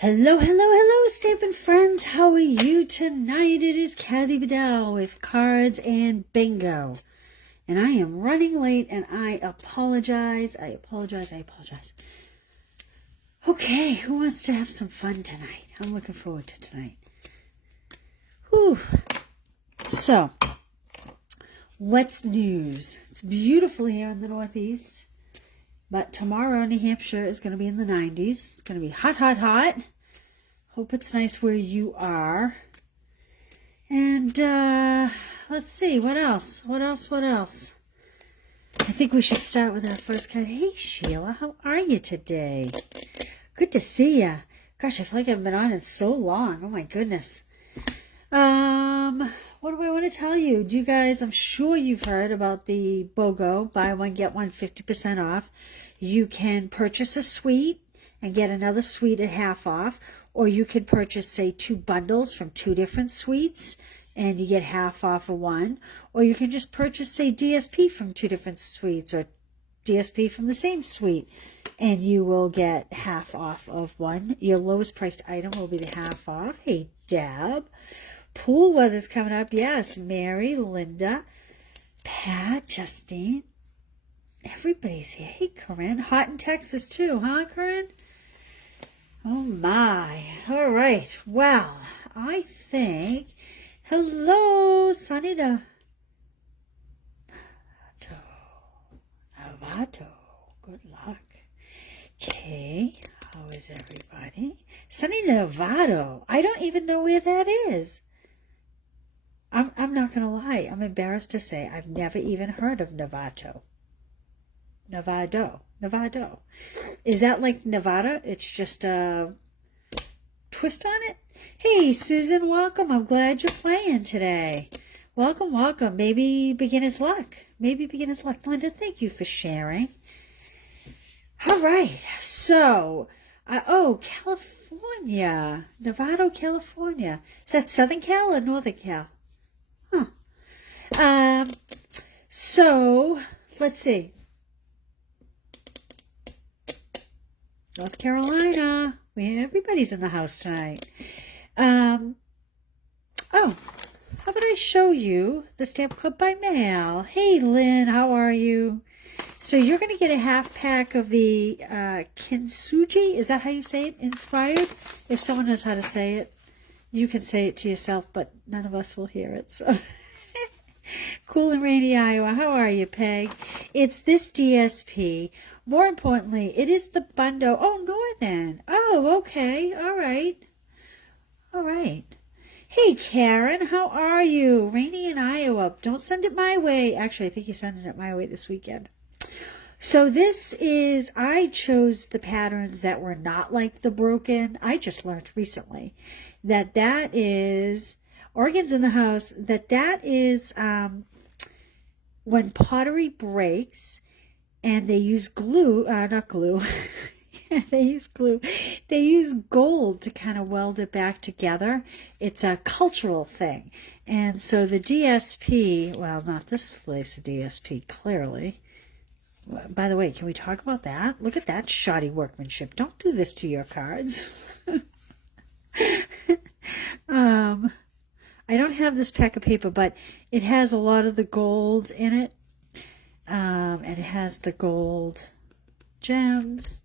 Hello, hello, hello, Stampin' friends. How are you tonight? It is Kathy Bedell with Cards and Bingo. And I am running late and I apologize. I apologize. Okay, who wants to have some fun tonight? I'm looking forward to tonight. Whew. So, what's news? It's beautiful here in the Northeast. But tomorrow, New Hampshire is going to be in the 90s. It's going to be hot, hot, hot. Hope it's nice where you are. And let's see, what else? I think we should start with our first card. Hey, Sheila, how are you today? Good to see you. Gosh, I feel like I've been on it so long. Oh, my goodness. What do I want to tell you? You guys, I'm sure you've heard about the BOGO, buy one, get one, 50% off. You can purchase a suite and get another suite at half off, or you could purchase, say, 2 bundles from 2 different suites and you get half off of one, or you can just purchase, say, DSP from 2 different suites or DSP from the same suite and you will get half off of one. Your lowest priced item will be the half off. Hey, Deb. Pool weather's coming up. Yes, Mary, Linda, Pat, Justine. Everybody's here. Hey, Corinne. Hot in Texas, too, huh, Corinne? Oh, my. All right. Well, I think... Hello, Sunny Novato. Good luck. Okay. How is everybody? Sunny Novato. I don't even know where that is. I'm not going to lie. I'm embarrassed to say I've never even heard of Novato. Novado. Is that like Nevada? It's just a twist on it? Hey, Susan, welcome. I'm glad you're playing today. Welcome. Maybe beginner's luck. Linda, thank you for sharing. All right. So, California. Novato, California. Is that Southern Cal or Northern Cal? Huh. So, let's see. North Carolina. Everybody's in the house tonight. How about I show you the Stamp Club by mail? Hey, Lynn, how are you? So you're going to get a half pack of the Kintsugi. Is that how you say it? Inspired? If someone knows how to say it, you can say it to yourself, but none of us will hear it. So, cool and rainy Iowa. How are you, Peg? It's this DSP. More importantly, it is the Bundo. Oh, Northern. Oh, okay. All right. Hey, Karen, how are you? Rainy in Iowa. Don't send it my way. Actually, I think you're sending it my way this weekend. So this is, I chose the patterns that were not like the broken. I just learned recently that is, Oregon's in the house, that is when pottery breaks and they use glue, not glue, they use glue. They use gold to kind of weld it back together. It's a cultural thing. And so the DSP, well, not this slice of DSP, clearly. By the way, can we talk about that? Look at that shoddy workmanship. Don't do this to your cards. I don't have this pack of paper, but it has a lot of the gold in it. And it has the gold gems.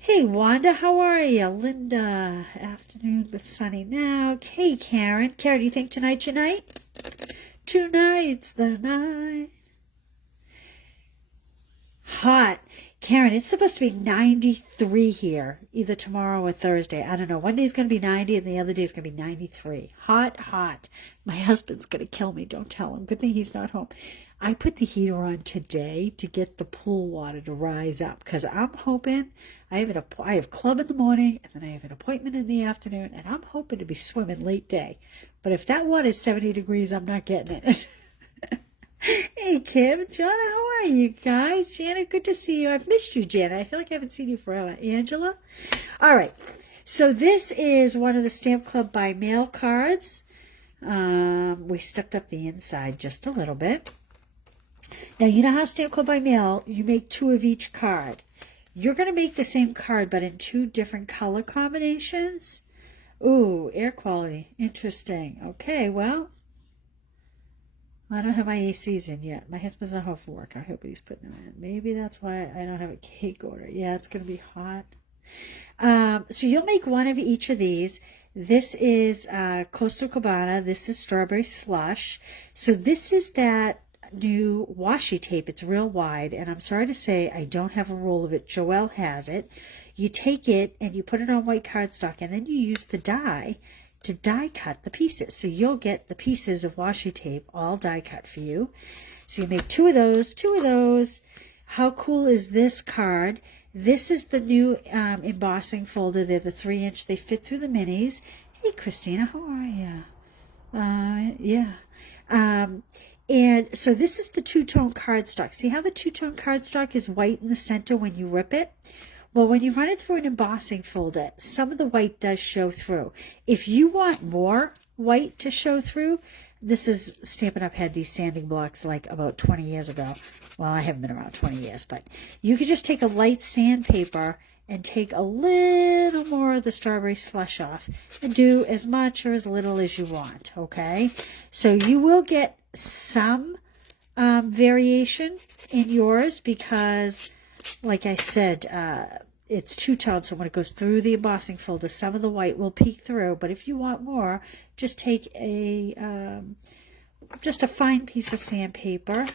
Hey, Wanda, how are you? Linda, afternoon with sunny now. Hey, Karen. Karen, do you think tonight's your night? Tonight's the night. Hot. Karen, it's supposed to be 93 here, either tomorrow or Thursday. I don't know. One day's going to be 90 and the other day's going to be 93. Hot. My husband's going to kill me. Don't tell him. Good thing he's not home. I put the heater on today to get the pool water to rise up because I'm hoping I have club in the morning and then I have an appointment in the afternoon and I'm hoping to be swimming late day. But if that water is 70 degrees, I'm not getting it. Hey, Kim, Jana, how are you guys? Janet, good to see you. I've missed you, Janet. I feel like I haven't seen you forever. Angela? All right. So this is one of the Stamp Club by mail cards. We stepped up the inside just a little bit. Now, you know how Stamp Club by mail, you make 2 of each card. You're going to make the same card, but in 2 different color combinations. Ooh, air quality. Interesting. Okay, well, I don't have my ACs in yet. My husband's not home from work. I hope he's putting them in. Maybe that's why I don't have a cake order. Yeah, it's going to be hot. So you'll make 1 of each of these. This is Coastal Cabana. This is Strawberry Slush. So this is that new washi tape. It's real wide, and I'm sorry to say I don't have a roll of it. Joelle has it. You take it and you put it on white cardstock, and then you use the die to die cut the pieces. So you'll get the pieces of washi tape all die cut for you. So you make 2 of those, 2 of those. How cool is this card? This is the new embossing folder. They're the 3-inch. They fit through the minis. Hey, Christina, how are you? Yeah. And so this is the 2-tone cardstock. See how the 2-tone cardstock is white in the center when you rip it? Well, when you run it through an embossing folder, some of the white does show through. If you want more white to show through, this is Stampin' Up! Had these sanding blocks like about 20 years ago. Well, I haven't been around 20 years, but you could just take a light sandpaper and take a little more of the Strawberry Slush off and do as much or as little as you want, okay? So you will get some variation in yours because, like I said, it's 2-tone, so when it goes through the embossing folder, some of the white will peek through. But if you want more, just take just a fine piece of sandpaper.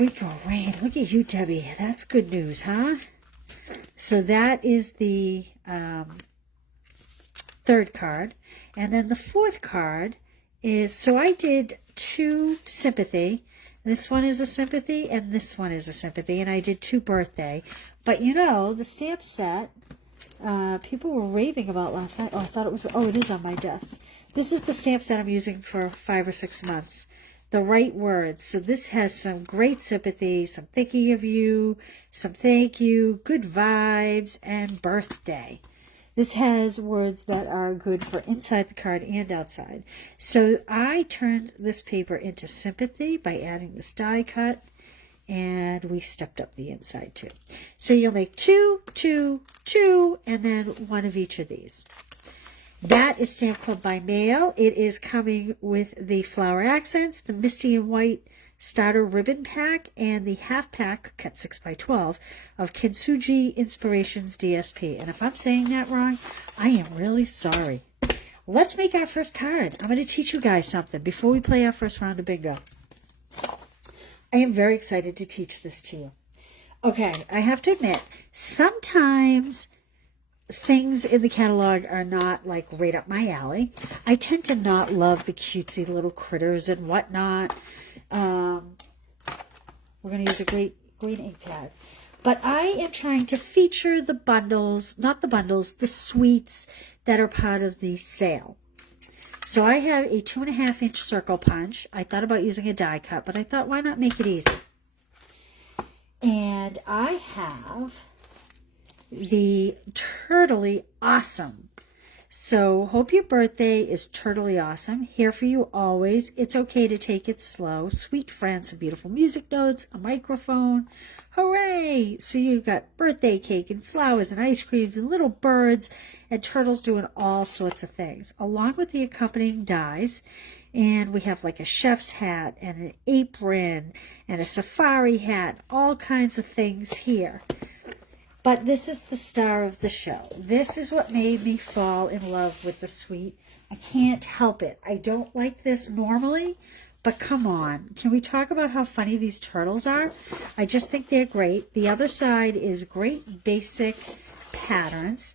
We go rain. Look at you, Debbie. That's good news, huh? So that is the 3rd card. And then the 4th card is, so I did 2 sympathy. This one is a sympathy, and this one is a sympathy, and I did 2 birthday. But you know, the stamp set, people were raving about last night. Oh, I thought it was, oh, it is on my desk. This is the stamp set I'm using for 5 or 6 months. The Right Words. So this has some great sympathy, some thinking of you, some thank you, good vibes, and birthday. This has words that are good for inside the card and outside. So I turned this paper into sympathy by adding this die cut, and we stepped up the inside too. So you'll make 2, 2, 2, and then 1 of each of these. That is Stamp Club by mail. It is coming with the flower accents, the Misty and White starter ribbon pack, and the half pack, cut 6x12, of Kintsugi Inspirations DSP. And if I'm saying that wrong, I am really sorry. Let's make our first card. I'm going to teach you guys something before we play our first round of bingo. I am very excited to teach this to you. Okay, I have to admit, sometimes things in the catalog are not like right up my alley. I tend to not love the cutesy little critters and whatnot. We're going to use a great green ink pad. But I am trying to feature the bundles, not the bundles, the suites that are part of the sale. So I have a 2.5-inch circle punch. I thought about using a die cut, but I thought, why not make it easy? And I have the Turtly Awesome. So hope your birthday is turtly awesome. Here for you always. It's okay to take it slow. Sweet friends, some beautiful music notes, a microphone. Hooray! So you got birthday cake and flowers and ice creams and little birds and turtles doing all sorts of things, along with the accompanying dies. And we have like a chef's hat and an apron and a safari hat, all kinds of things here. But this is the star of the show. This is what made me fall in love with the suite. I can't help it. I don't like this normally, but come on. Can we talk about how funny these turtles are? I just think they're great. The other side is great basic patterns.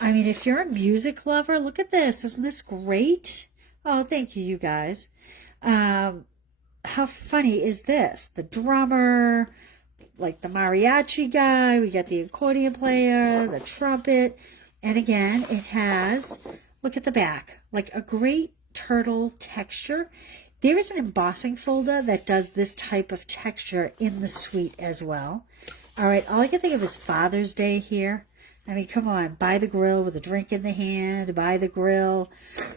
I mean, if you're a music lover, look at this. Isn't this great? Oh, thank you, you guys. How funny is this? The drummer, like the mariachi guy, we got the accordion player, the trumpet, and again, it has, look at the back, like a great turtle texture. There is an embossing folder that does this type of texture in the suite as well. All right, all I can think of is Father's Day here. I mean, come on, by the grill with a drink in the hand, by the grill.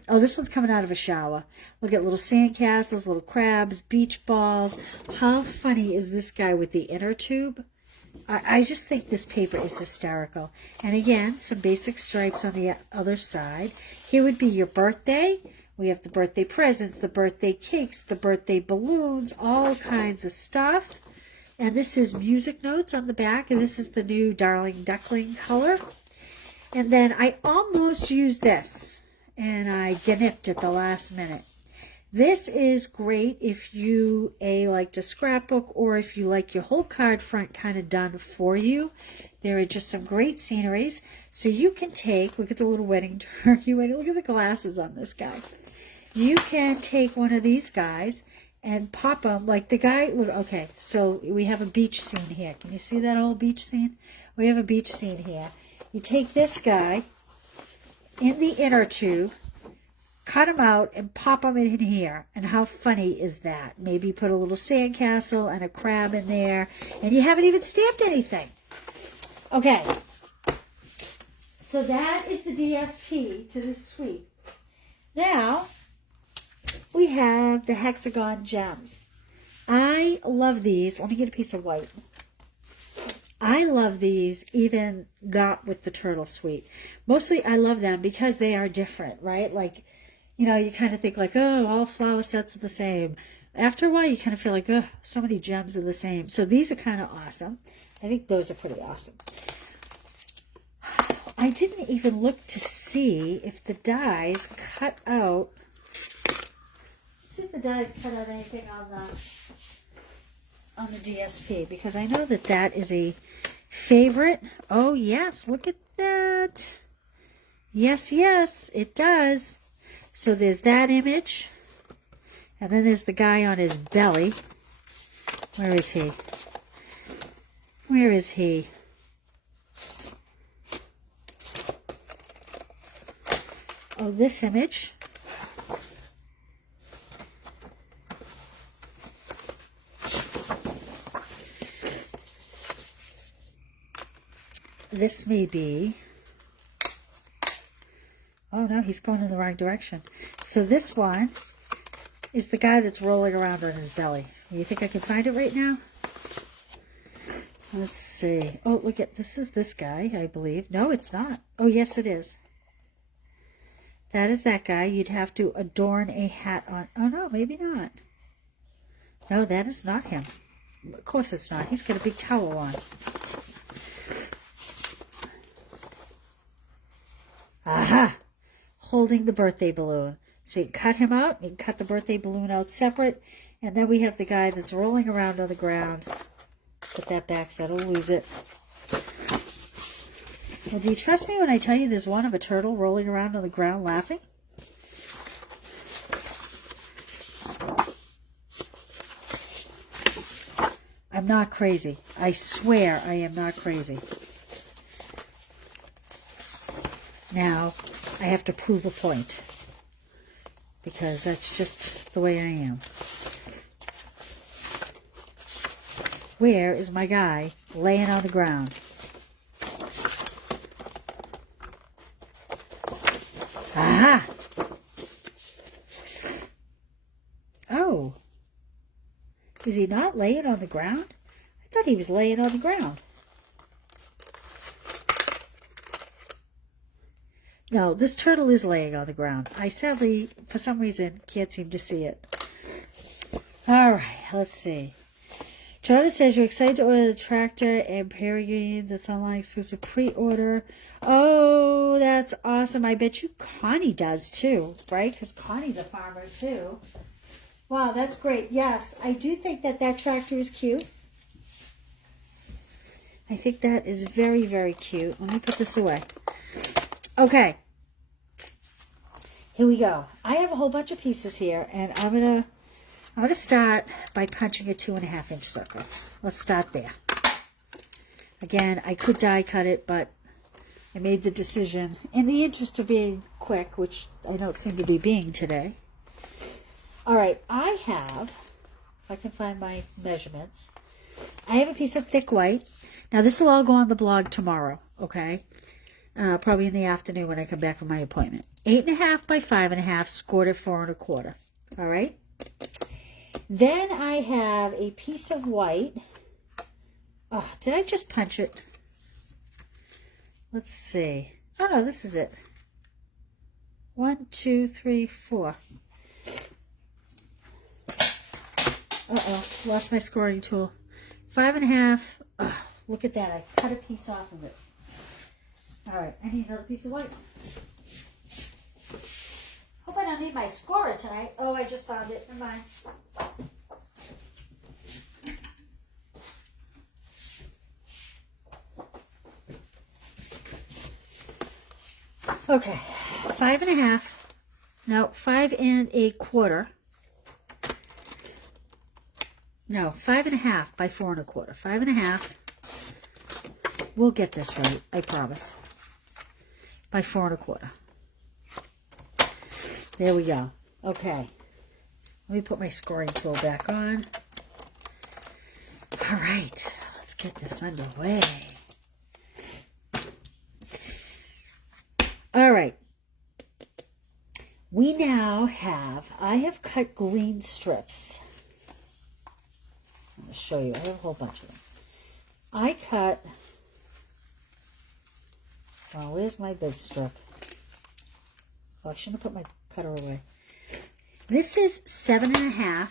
Oh, this one's coming out of a shower. Look at little sandcastles, little crabs, beach balls. How funny is this guy with the inner tube? I just think this paper is hysterical. And again, some basic stripes on the other side. Here would be your birthday. We have the birthday presents, the birthday cakes, the birthday balloons, all kinds of stuff. And this is music notes on the back. And this is the new Darling Duckling color. And then I almost used this. And I gnipped at the last minute. This is great if you like to scrapbook or if you like your whole card front kind of done for you. There are just some great sceneries. So you can take, look at the little wedding turkey wedding. Look at the glasses on this guy. You can take one of these guys and pop them like the guy. Look, okay, so we have a beach scene here. Can you see that whole beach scene? We have a beach scene here. You take this guy in the inner tube, cut them out and pop them in here. And how funny is that? Maybe put a little sandcastle and a crab in there. And you haven't even stamped anything. Okay. So that is the DSP to this suite. Now, we have the hexagon gems. I love these. Let me get a piece of white. I love these even not with the turtle suite. Mostly I love them because they are different, right? Like, you know, you kind of think like, oh, all flower sets are the same. After a while, you kind of feel like, oh, so many gems are the same. So these are kind of awesome. I think those are pretty awesome. I didn't even look to see if the dies cut out. Let's see if the dies cut out anything on the DSP, because I know that that is a favorite. Oh, yes, look at that. Yes, yes, it does. So there's that image. And then there's the guy on his belly. Where is he? Where is he? Oh, this image. This may be, oh no, he's going in the wrong direction. So this one is the guy that's rolling around on his belly. You think I can find it right now? Let's see. Oh, look at, this is this guy, I believe. No, it's not. Oh, yes, it is. That is that guy. You'd have to adorn a hat on. Oh, no, maybe not. No, that is not him. Of course it's not. He's got a big towel on. Aha! Holding the birthday balloon. So you cut him out, you can cut the birthday balloon out separate, and then we have the guy that's rolling around on the ground. Put that back so I don't lose it. Well, do you trust me when I tell you there's one of a turtle rolling around on the ground laughing? I'm not crazy. I swear I am not crazy. Now, I have to prove a point, because that's just the way I am. Where is my guy laying on the ground? Aha! Oh. Is he not laying on the ground? I thought he was laying on the ground. No, this turtle is laying on the ground. I sadly, for some reason, can't seem to see it. All right, let's see. Jonathan says you're excited to order the tractor and peregrines. It's online exclusive pre-order. Oh, that's awesome. I bet you Connie does too, right? Because Connie's a farmer too. Wow, that's great. Yes, I do think that that tractor is cute. I think that is very, very cute. Let me put this away. Okay. Here we go. I have a whole bunch of pieces here, and I'm gonna start by punching a 2.5 inch circle. Let's start there. Again, I could die cut it, but I made the decision in the interest of being quick, which I don't seem to be being today. All right, I have, if I can find my measurements, I have a piece of thick white. Now, this will all go on the blog tomorrow, okay? Probably in the afternoon when I come back from my appointment. 8.5 by 5.5, scored at 4 1/4. All right? Then I have a piece of white Oh, did I just punch it? Let's see. Oh no, this is it. 1, 2, 3, 4. Uh-oh, lost my scoring tool. 5.5. Oh, look at that. I cut a piece off of it. All right, I need another piece of white. Hope I don't need my scorer tonight. Oh, I just found it. Never mind. Okay, 5.5. No, 5.25. No, 5.5 by 4.25. 5.5. We'll get this right, I promise. By 4.25. There we go. Okay. Let me put my scoring tool back on. All right, let's get this underway. All right. We now have, I have cut green strips. I'm going to show you. I have a whole bunch of them. I cut, oh, where's my big strip? Oh, I shouldn't have put my cutter away. This is 7.5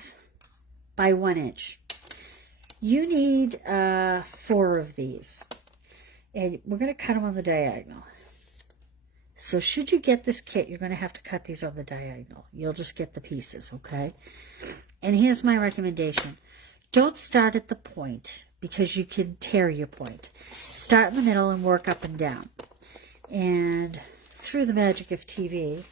by 1 inch. You need 4 of these. And we're going to cut them on the diagonal. So should you get this kit, you're going to have to cut these on the diagonal. You'll just get the pieces, okay? And here's my recommendation. Don't start at the point because you can tear your point. Start in the middle and work up and down. And through the magic of TV,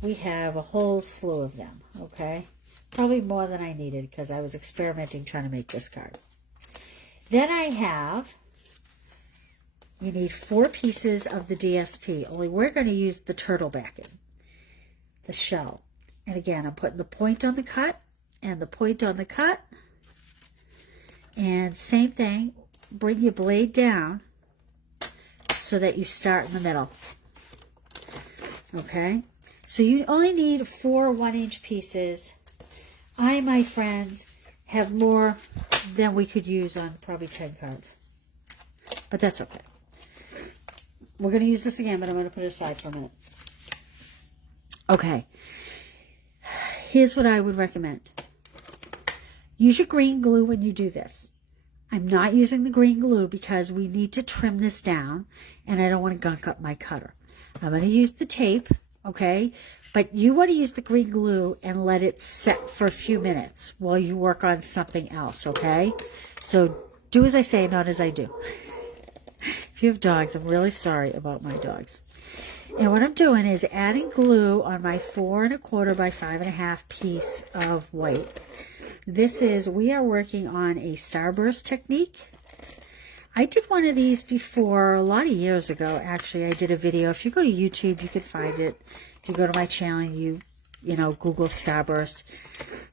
we have a whole slew of them, okay? Probably more than I needed because I was experimenting trying to make this card. Then I have, you need 4 pieces of the DSP, only we're going to use the turtle backing, the shell. And again, I'm putting the point on the cut and the point on the cut. And same thing, bring your blade down so that you start in the middle. Okay? So you only need 4 1-inch pieces. I, my friends, have more than we could use on probably 10 cards. But that's okay. We're going to use this again, but I'm going to put it aside for a minute. Okay. Here's what I would recommend. Use your green glue when you do this. I'm not using the green glue because we need to trim this down, and I don't want to gunk up my cutter. I'm going to use the tape, okay? But you want to use the green glue and let it set for a few minutes while you work on something else, okay? So do as I say, not as I do. If you have dogs, I'm really sorry about my dogs. And what I'm doing is adding glue on my 4.25 by 5.5 piece of white. This is, we are working on a starburst technique. I did one of these before a lot of years ago. Actually, I did a video. If you go to YouTube, you can find it. If you go to my channel, you know, Google starburst.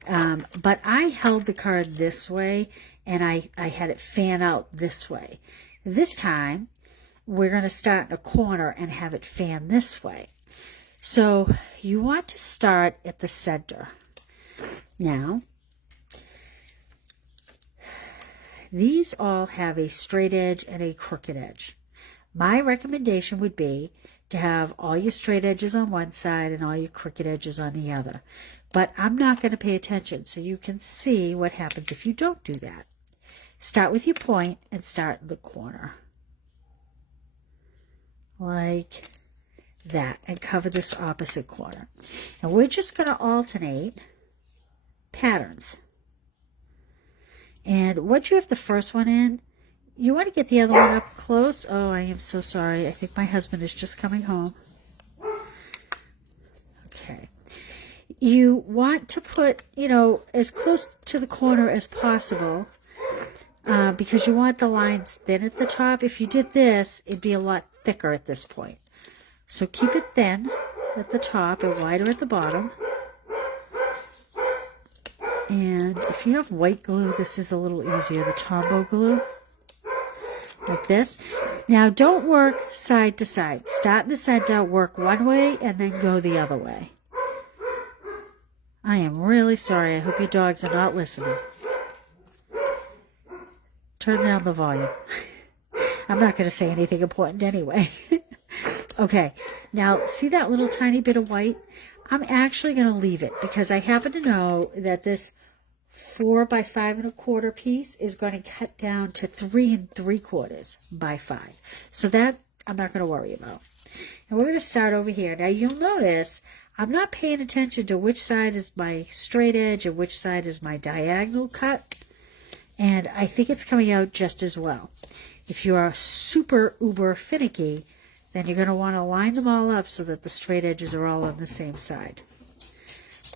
But I held the card this way, and I had it fan out this way. This time, we're going to start in a corner and have it fan this way. So you want to start at the center. Now, these all have a straight edge and a crooked edge. My recommendation would be to have all your straight edges on one side and all your crooked edges on the other. But I'm not going to pay attention, so you can see what happens if you don't do that. Start with your point and start in the corner. Like that. And cover this opposite corner. And we're just going to alternate patterns. And once you have the first one in, you want to get the other one up close. Oh, I am so sorry. I think my husband is just coming home. Okay. You want to put, you know, as close to the corner as possible because you want the lines thin at the top. If you did this, it'd be a lot thicker at this point. So keep it thin at the top and wider at the bottom. And if you have white glue, this is a little easier, the Tombow glue, like this. Now, don't work side to side. Start in the center, work one way, and then go the other way. I am really sorry. I hope your dogs are not listening. turn down the volume. I'm not going to say anything important anyway. Okay, now see that little tiny bit of white? I'm actually going to leave it because I happen to know that this 4 by 5 1/4 piece is going to cut down to 3 3/4 by 5. So that I'm not going to worry about. And we're going to start over here. Now you'll notice I'm not paying attention to which side is my straight edge and which side is my diagonal cut. And I think it's coming out just as well. If you are super uber finicky, then you're going to want to line them all up so that the straight edges are all on the same side.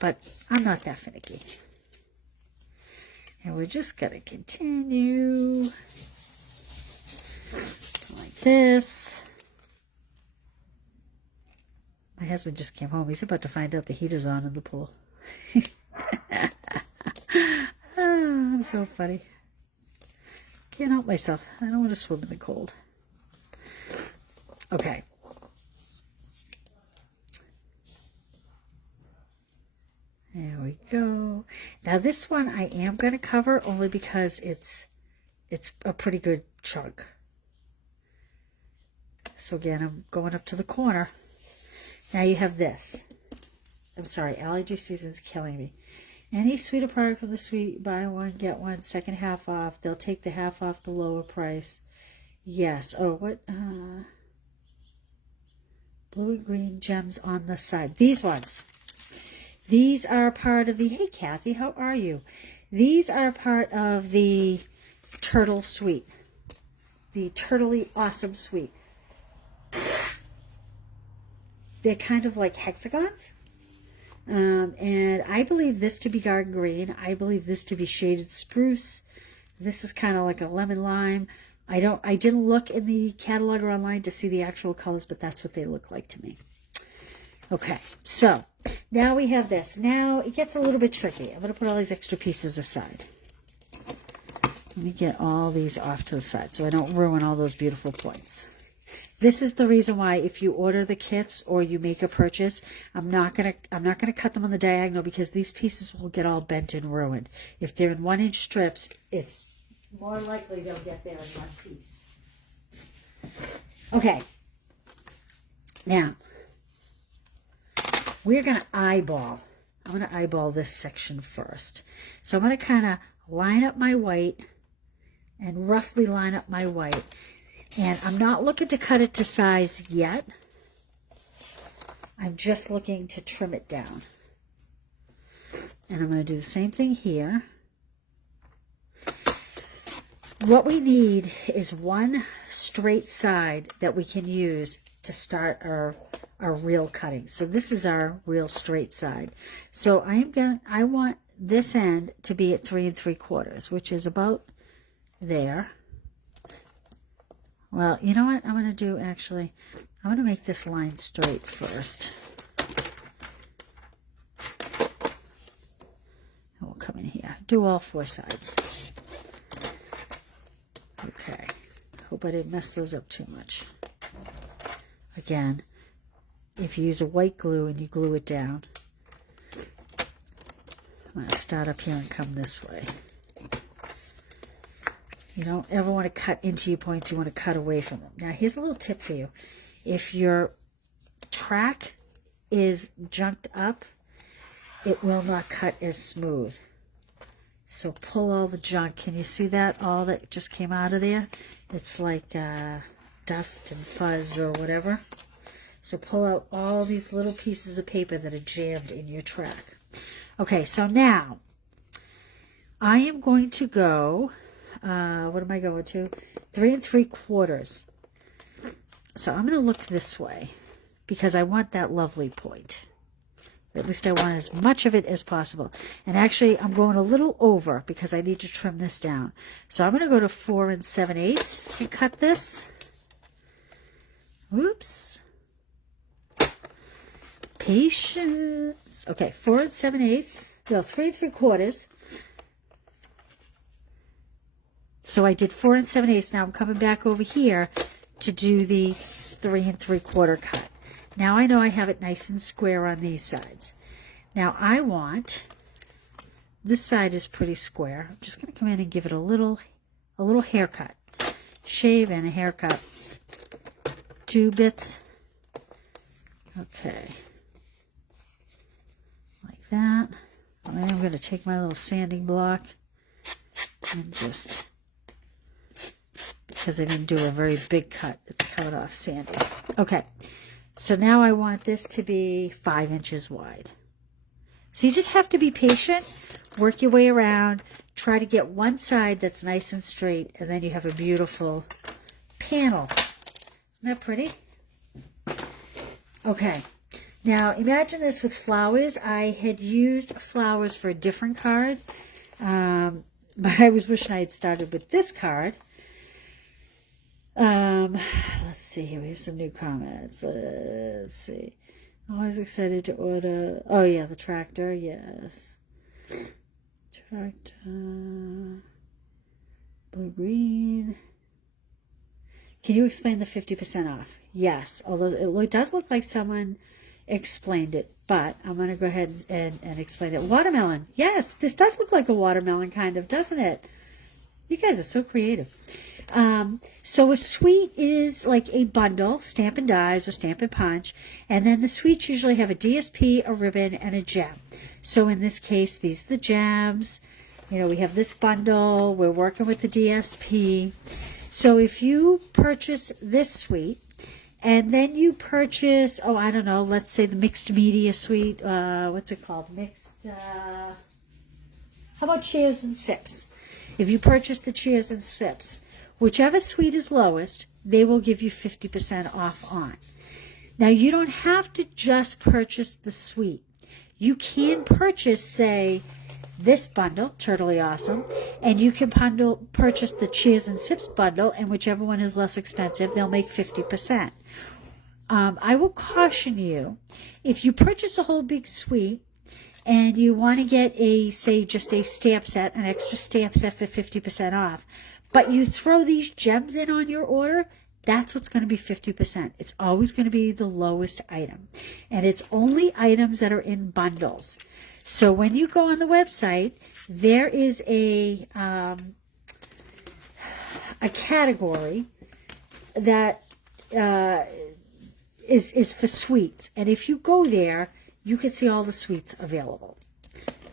But I'm not that finicky. And we're just going to continue like this. My husband just came home. He's about to find out the heater's on in the pool. I'm so funny. Can't help myself. I don't want to swim in the cold. Okay. There we go. Now this one I am going to cover only because it's a pretty good chunk. So again, I'm going up to the corner. Now you have this. I'm sorry, allergy season's killing me. Any Sweeter product from the Sweet, buy one, get one, second half off. They'll take the half off the lower price. Yes. Oh, what? Blue and green gems on the side. These ones. These are part of the, hey Kathy, how are you? These are part of the Turtle Sweet. The Turtly Awesome Sweet. They're kind of like hexagons. And I believe this to be garden green. I believe this to be shaded spruce. This is kind of like a lemon lime. I didn't look in the catalog or online to see the actual colors, but that's what they look like to me. Okay, so now we have this. Now it gets a little bit tricky. I'm going to put all these extra pieces aside. Let me get all these off to the side so I don't ruin all those beautiful points. This is the reason why if you order the kits or you make a purchase, I'm not gonna cut them on the diagonal because these pieces will get all bent and ruined. If they're in 1-inch strips, it's more likely they'll get there in one piece. Okay. Now, we're going to eyeball. I'm going to eyeball this section first. So I'm going to kind of line up my white and roughly line up my white. And I'm not looking to cut it to size yet. I'm just looking to trim it down. And I'm going to do the same thing here. What we need is one straight side that we can use to start our real cutting. So this is our real straight side. So I want this end to be at 3 3/4, which is about there. Well, you know what I'm going to do actually? I'm going to make this line straight first. And we'll come in here. Do all 4 sides. Okay. Hope I didn't mess those up too much. Again, if you use a white glue and you glue it down, I'm going to start up here and come this way. You don't ever want to cut into your points. You want to cut away from them. Now, here's a little tip for you. If your track is junked up, it will not cut as smooth. So pull all the junk. Can you see that? All that just came out of there? It's like dust and fuzz or whatever. So pull out all these little pieces of paper that are jammed in your track. Okay, so now I am going to go... what am I going to? 3 3/4. So I'm going to look this way because I want that lovely point. Or at least I want as much of it as possible. And actually, I'm going a little over because I need to trim this down. So I'm going to go to 4 7/8 and cut this. Oops. Patience. Okay, 4 7/8. No, 3 3/4. So I did 4 7/8. Now I'm coming back over here to do the 3 3/4 cut. Now I know I have it nice and square on these sides. Now I want, this side is pretty square. I'm just going to come in and give it a little a little haircut. Shave and a haircut. 2 bits. Okay. Like that. I am going to take my little sanding block and just, because I didn't do a very big cut, it's cut off sanding. Okay. So now I want this to be 5 inches wide. So you just have to be patient, work your way around, try to get one side that's nice and straight, and then you have a beautiful panel. Isn't that pretty? Okay. Now imagine this with flowers. I had used flowers for a different card, but I was wishing I had started with this card. Let's see here. We have some new comments. Let's see. Always excited to order. Oh, yeah, the tractor. Yes. Tractor. Blue-green. Can you explain the 50% off? Yes. Although it does look like someone explained it, but I'm going to go ahead and explain it. Watermelon. Yes, this does look like a watermelon kind of, doesn't it? You guys are so creative. So a suite is like a bundle, Stampin' Dies or Stampin' Punch, and then the suites usually have a DSP, a ribbon, and a gem. So in this case, these are the gems. You know, we have this bundle. We're working with the DSP. So if you purchase this suite, and then you purchase, oh, I don't know, let's say the mixed media suite. What's it called? How about Cheers and Sips? If you purchase the Cheers and Sips, whichever suite is lowest, they will give you 50% off on. Now, you don't have to just purchase the suite. You can purchase, say, this bundle, Turtly Awesome, and you can purchase the Cheers and Sips bundle, and whichever one is less expensive, they'll make 50%. I will caution you, if you purchase a whole big suite, and you want to get just a stamp set, an extra stamp set for 50% off, but you throw these gems in on your order, that's what's going to be 50%. It's always going to be the lowest item. And it's only items that are in bundles. So when you go on the website, there is a category that is for suites. And if you go there, you can see all the suites available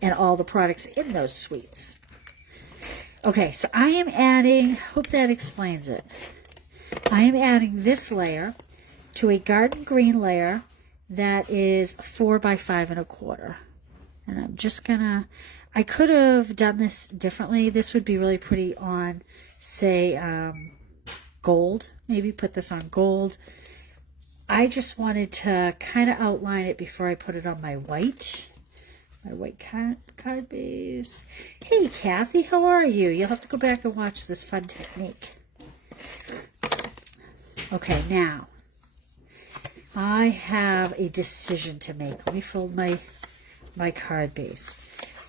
and all the products in those suites. Okay, so I am adding, hope that explains it. I am adding this layer to a garden green layer that is 4 by 5 1/4. And I'm just gonna, I could have done this differently. This would be really pretty on, say, gold. Maybe put this on gold. I just wanted to kind of outline it before I put it on my white card base. Hey, Kathy, how are you? You'll have to go back and watch this fun technique. Okay, now, I have a decision to make. Let me fold my card base.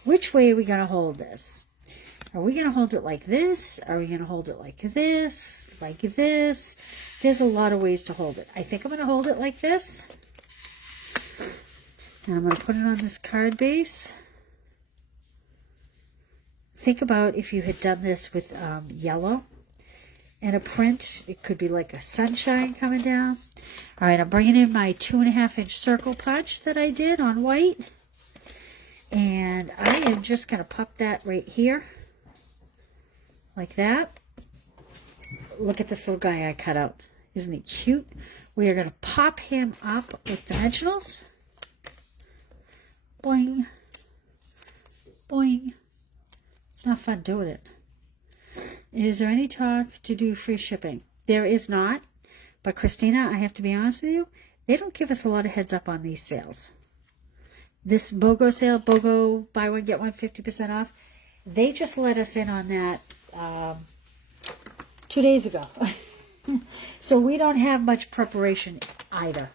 Which way are we going to hold this? Are we going to hold it like this? Are we going to hold it like this? Like this? There's a lot of ways to hold it. I think I'm going to hold it like this. And I'm going to put it on this card base. Think about if you had done this with yellow and a print. It could be like a sunshine coming down. All right, I'm bringing in my 2.5-inch circle punch that I did on white. And I am just going to pop that right here. Like that. Look at this little guy I cut out. Isn't he cute? We are going to pop him up with dimensionals. Boing. Boing. It's not fun doing it. Is there any talk to do free shipping? There is not. But Christina, I have to be honest with you, they don't give us a lot of heads up on these sales. This BOGO sale, BOGO buy one, get one 50% off, they just let us in on that 2 days ago. So we don't have much preparation either.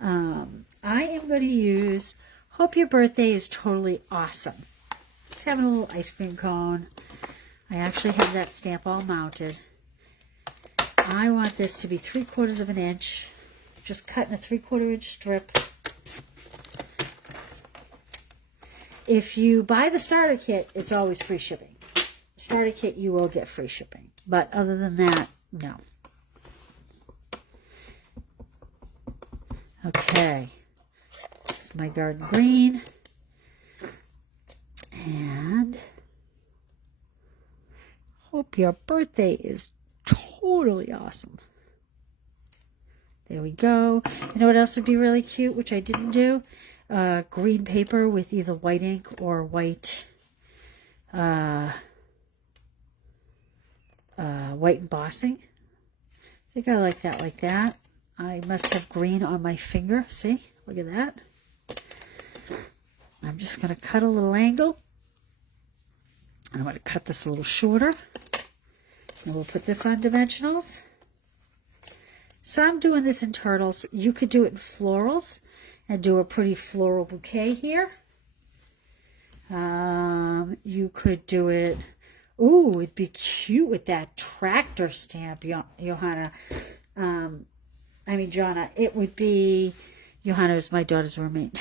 I am going to use Hope Your Birthday is Totally Awesome. Just having a little ice cream cone. I actually have that stamp all mounted. I want this to be 3/4 of an inch. Just cutting a 3/4 inch strip. If you buy the starter kit, it's always free shipping. starter kit, you will get free shipping. But other than that, no. Okay. This is my garden green. And hope your birthday is totally awesome. There we go. You know what else would be really cute, which I didn't do? Green paper with either white ink or white white embossing. I think I like that like that. I must have green on my finger. See? Look at that. I'm just going to cut a little angle. I'm going to cut this a little shorter. And we'll put this on dimensionals. So I'm doing this in turtles. You could do it in florals and do a pretty floral bouquet here. You could do it. Ooh, it'd be cute with that tractor stamp, Johanna. Jonna. It would be. Johanna is my daughter's roommate.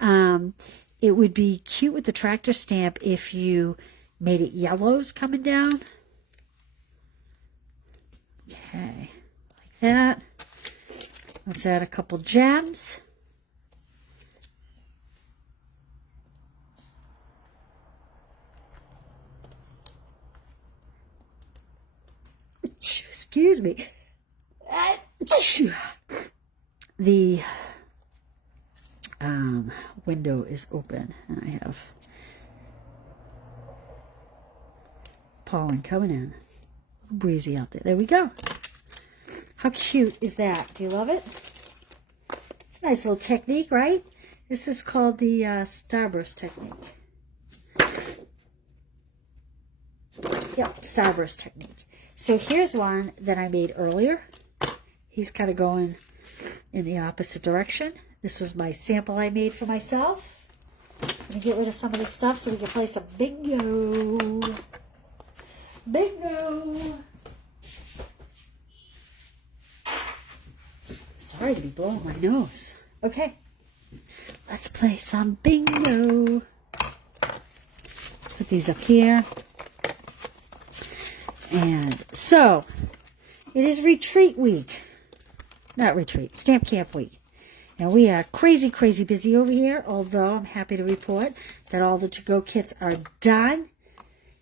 It would be cute with the tractor stamp if you made it yellows coming down. Okay, like that. Let's add a couple gems. Excuse me. The window is open and I have pollen coming in. Breezy out there. There we go. How cute is that? Do you love it? It's a nice little technique, right? This is called the Starburst technique. Yep, Starburst technique. So here's one that I made earlier. He's kind of going in the opposite direction. This was my sample I made for myself. Let me get rid of some of this stuff so we can play some bingo. Bingo. Sorry to be blowing my nose. Okay. Let's play some bingo. Let's put these up here. And so, it is retreat week. Not retreat, Stamp Camp week. And we are crazy, crazy busy over here, although I'm happy to report that all the to-go kits are done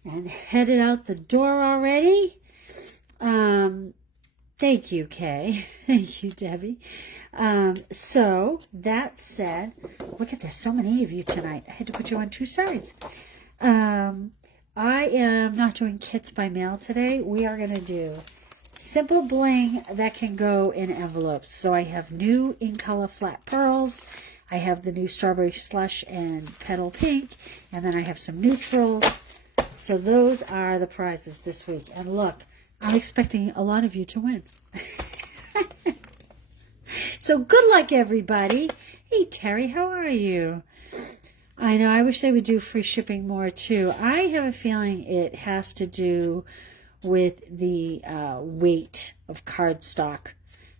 and headed out the door already. Thank you, Kay. Thank you, Debbie. So, that said, look at this, so many of you tonight. I had to put you on two sides. I am not doing kits by mail today. We are going to do simple bling that can go in envelopes. So I have new In Color Flat Pearls. I have the new Strawberry Slush and Petal Pink. And then I have some neutrals. So those are the prizes this week. And look, I'm expecting a lot of you to win. So good luck, everybody. Hey, Terry, how are you? I know, I wish they would do free shipping more, too. I have a feeling it has to do with the weight of cardstock.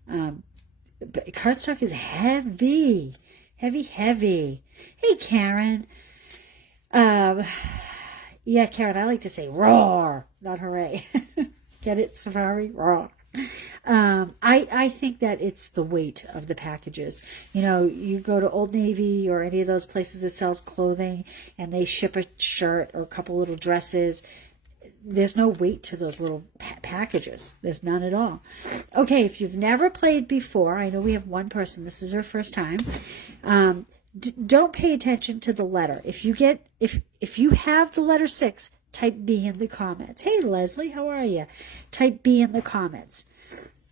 But cardstock is heavy. Heavy. Hey, Karen. Yeah, Karen, I like to say roar, not hooray. Get it, Safari? Roar. I think that it's the weight of the packages. You know, you go to Old Navy or any of those places that sells clothing and they ship a shirt or a couple little dresses. There's no weight to those little packages. There's none at all. Okay, if you've never played before, I know we have one person. This is her first time. Don't pay attention to the letter. If you have the letter 6, type B in the comments. Hey, Leslie, how are you? Type B in the comments.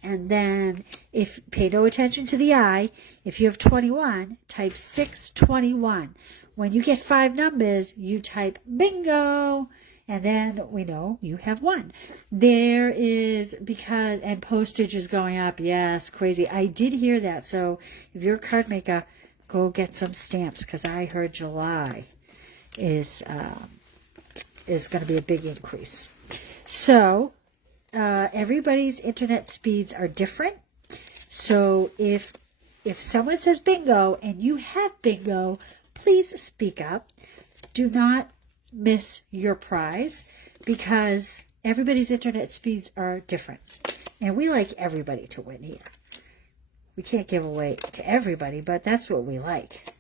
And then if pay no attention to the I, if you have 21, type 621. When you get 5 numbers, you type bingo. And then we know you have won. There is, because, and postage is going up. Yes, crazy. I did hear that. So if you're a card maker, go get some stamps, because I heard July is going to be a big increase. So everybody's internet speeds are different. So if someone says bingo and you have bingo, please speak up. Do not miss your prize because everybody's internet speeds are different. And we like everybody to win here. We can't give away to everybody, but that's what we like.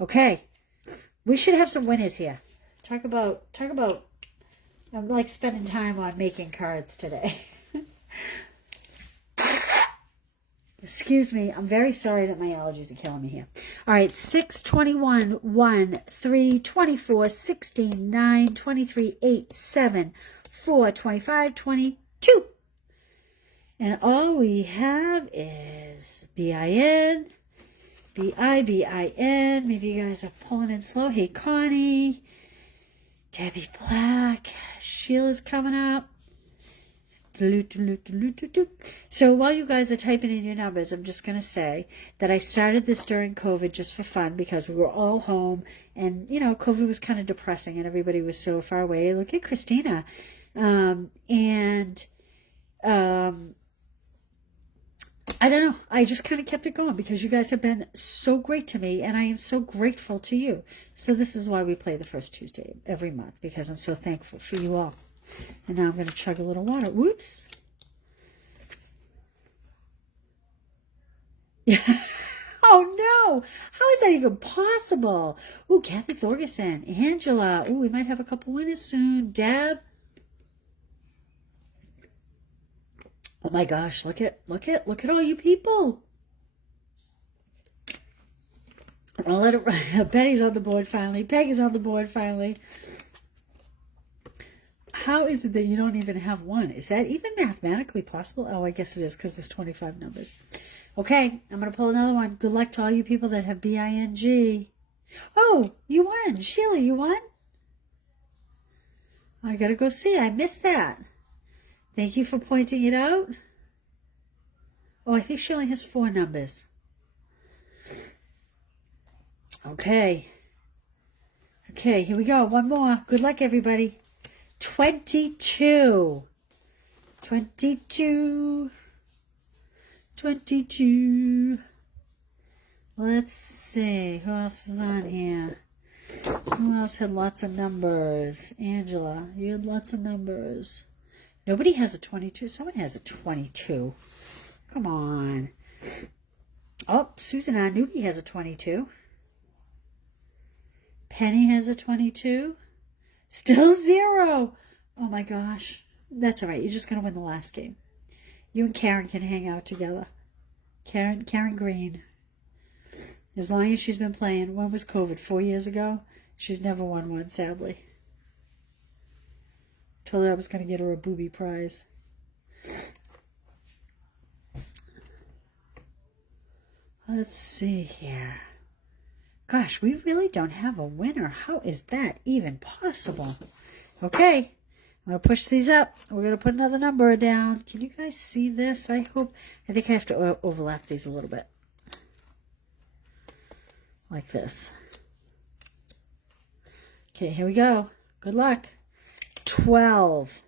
Okay. We should have some winners here. Talk about, I'm like spending time on making cards today. Excuse me. I'm very sorry that my allergies are killing me here. All right. 6, 21, 1, 3, 24, 16, 9, 23, 8, 7, 4, 25, 22. And all we have is BIN, BIBIN. Maybe you guys are pulling in slow. Hey, Connie. Debbie Black. Sheila's coming up. So while you guys are typing in your numbers, I'm just going to say that I started this during COVID just for fun because we were all home and, you know, COVID was kind of depressing and everybody was so far away. Look at Christina. I don't know. I just kind of kept it going because you guys have been so great to me and I am so grateful to you. So this is why we play the first Tuesday every month because I'm so thankful for you all. And now I'm going to chug a little water. Whoops. Yeah. Oh, no. How is that even possible? Ooh, Kathy Thorgerson. Angela. Ooh, we might have a couple winners soon. Deb. Oh, my gosh. Look at all you people. I'll let it, Betty's on the board finally. Peggy's on the board finally. How is it that you don't even have one? Is that even mathematically possible? Oh, I guess it is because there's 25 numbers. Okay, I'm going to pull another one. Good luck to all you people that have BING. Oh, you won. Sheila, you won? I got to go see. I missed that. Thank you for pointing it out. Oh, I think she only has 4 numbers. Okay. Okay, here we go. One more. Good luck, everybody. 22. 22. 22. Let's see. Who else is on here? Who else had lots of numbers? Angela, you had lots of numbers. Nobody has a 22. Someone has a 22. Come on. Oh, Susan Anubi has a 22. Penny has a 22. Still 0. Oh my gosh. That's all right. You're just going to win the last game. You and Karen can hang out together. Karen Green. As long as she's been playing. When was COVID? 4 years ago? She's never won one, sadly. Told her I was going to get her a booby prize. Let's see here. Gosh, we really don't have a winner. How is that even possible? Okay, I'm going to push these up. We're going to put another number down. Can you guys see this? I think I have to overlap these a little bit. Like this. Okay, here we go. Good luck. 12.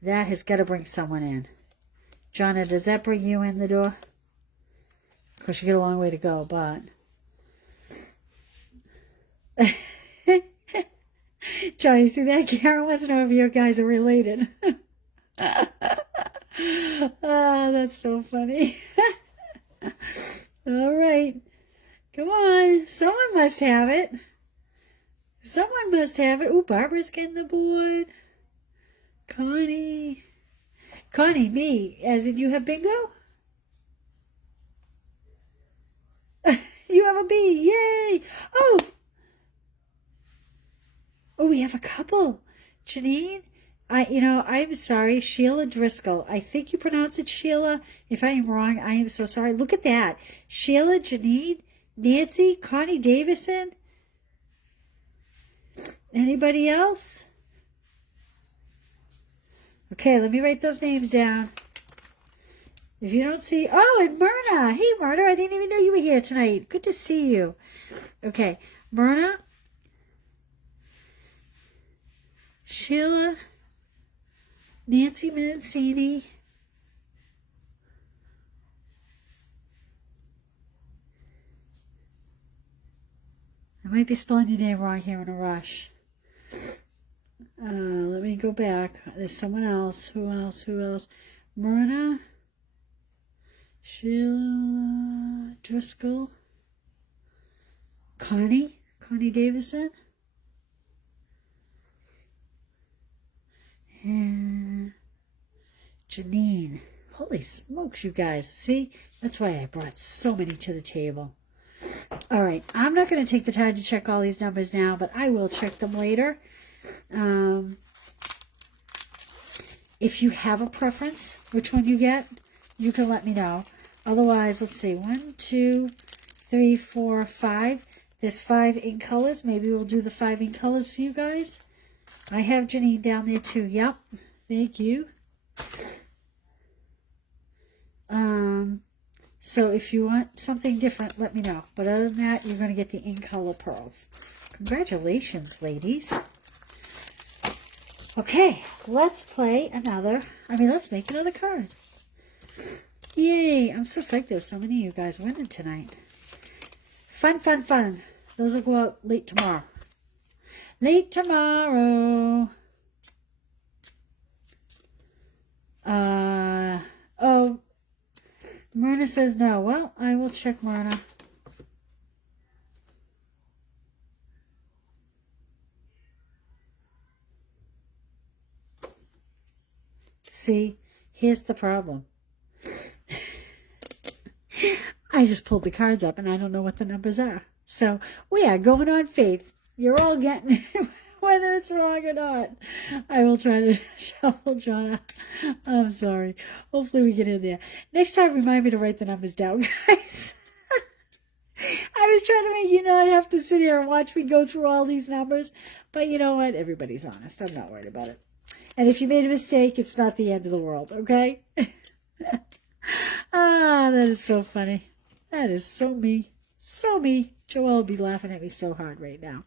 That has got to bring someone in. Jonna, does that bring you in the door? Of course, you got a long way to go, but... Johnny, see that? Karen wants to know if you guys are related. Oh, that's so funny. All right. Come on. Someone must have it. Someone must have it. Oh, Barbara's getting the board. Connie. Connie, me. As in you have bingo? You have a B. Yay. Oh, we have a couple. Janine, I'm sorry. Sheila Driscoll. I think you pronounce it Sheila. If I am wrong, I am so sorry. Look at that. Sheila, Janine, Nancy, Connie Davison. Anybody else? Okay, let me write those names down. If you don't see... Oh, and Myrna. Hey, Myrna. I didn't even know you were here tonight. Good to see you. Okay, Myrna. Sheila, Nancy Mancini, I'm might be spelling your name wrong here in a rush. Let me go back. There's someone else. Who else? Myrna? Sheila Driscoll? Connie Davison? And Janine. Holy smokes, you guys. See? That's why I brought so many to the table. All right. I'm not going to take the time to check all these numbers now, but I will check them later. If you have a preference, which one you get, you can let me know. Otherwise, let's see. 1, 2, 3, 4, 5. There's 5 in colors. Maybe we'll do the 5 in colors for you guys. I have Janine down there too. Yep. Thank you. So if you want something different, let me know. But other than that, you're going to get the in color pearls. Congratulations, ladies. Okay, let's play another. Let's make another card. Yay! I'm so psyched there's so many of you guys winning tonight. Fun, fun, fun. Those will go out late tomorrow. Late tomorrow. Oh, Myrna says no. Well, I will check Myrna. See, here's the problem. I just pulled the cards up and I don't know what the numbers are. So we are going on faith. You're all getting it, whether it's wrong or not. I will try to shuffle Jonna. I'm sorry. Hopefully we get in there. Next time, remind me to write the numbers down, guys. I was trying to make you not have to sit here and watch me go through all these numbers. But you know what? Everybody's honest. I'm not worried about it. And if you made a mistake, it's not the end of the world, okay? That is so funny. That is so me. So me. Joelle will be laughing at me so hard right now.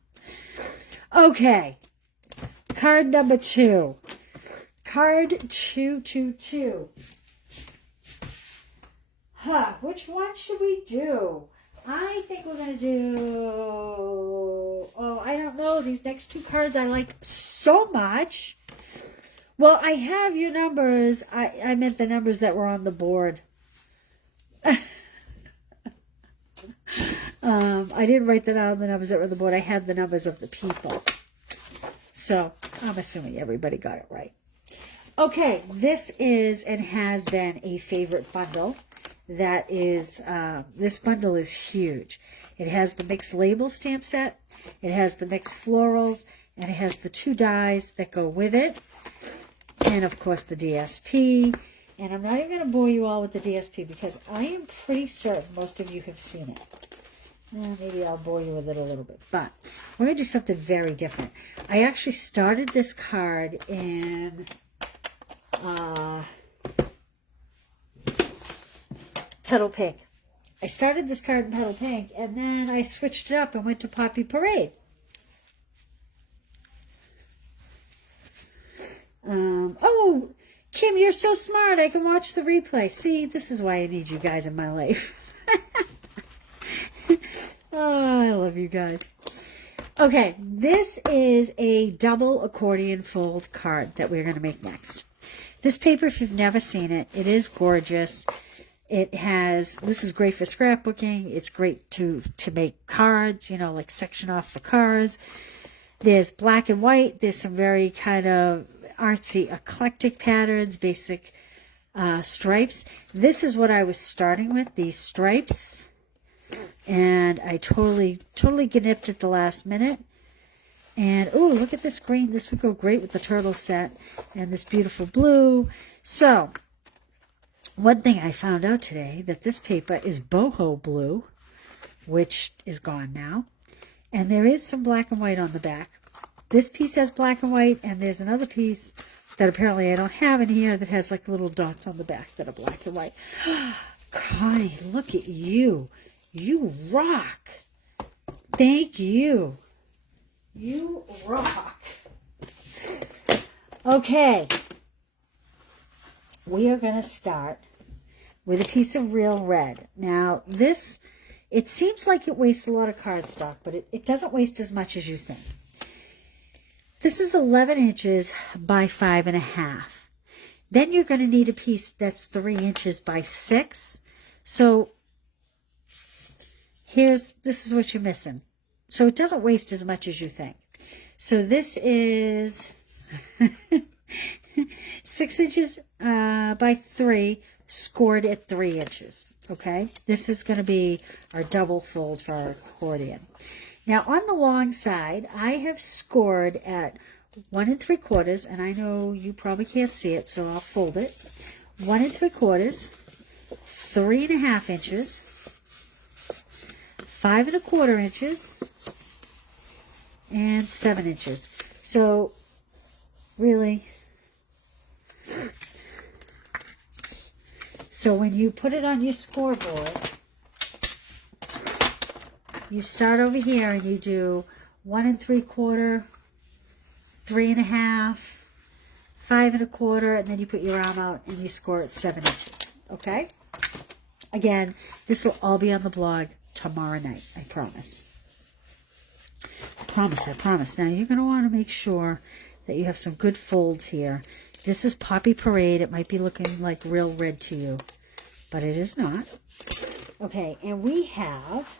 Okay. Card number 2. Card 222. Which one should we do? I think we're going to do... Oh, I don't know. These next 2 cards I like so much. Well, I have your numbers. I meant the numbers that were on the board. I didn't write down the numbers that were on the board. I had the numbers of the people. So I'm assuming everybody got it right. Okay, this is and has been a favorite bundle. That is, this bundle is huge. It has the mixed label stamp set. It has the mixed florals. And it has the 2 dies that go with it. And, of course, the DSP. And I'm not even going to bore you all with the DSP because I am pretty certain most of you have seen it. Maybe I'll bore you with it a little bit. But we're going to do something very different. I actually started this card in Petal Pink. I started this card in Petal Pink, and then I switched it up and went to Poppy Parade. Oh, Kim, you're so smart. I can watch the replay. See, this is why I need you guys in my life. Oh, I love you guys. Okay, this is a double accordion fold card that we're going to make next. This paper, if you've never seen it, it is gorgeous. It has, this is great for scrapbooking. It's great to make cards, you know, like section off for cards. There's black and white. There's some very kind of artsy, eclectic patterns, basic stripes. This is what I was starting with, these stripes. And I totally gnipped at the last minute. And, oh, look at this green. This would go great with the turtle set. And this beautiful blue. So, one thing I found out today, that this paper is boho blue, which is gone now. And there is some black and white on the back. This piece has black and white, and there's another piece that apparently I don't have in here that has like little dots on the back that are black and white. Connie, look at you. You rock. Thank you. You rock. Okay. We are going to start with a piece of real red. Now, this It seems like it wastes a lot of cardstock, but it doesn't waste as much as you think. This is 11 inches by 5.5. Then you're going to need a piece that's 3 inches by 6. So this is what you're missing. So it doesn't waste as much as you think. So this is 6 inches by 3, scored at 3 inches. Okay, this is going to be our double fold for our accordion. Now on the long side, I have scored at 1 3/4, and I know you probably can't see it, so I'll fold it. 1 3/4, 3.5 inches, 5 1/4 inches, and 7 inches. So really, so when you put it on your scoreboard, you start over here and you do 1 3/4, 3.5, 5 1/4, and then you put your arm out and you score at 7 inches. Okay? Again, this will all be on the blog tomorrow night. I promise. I promise. Now you're going to want to make sure that you have some good folds here. This is Poppy Parade. It might be looking like real red to you, but it is not. Okay, and we have,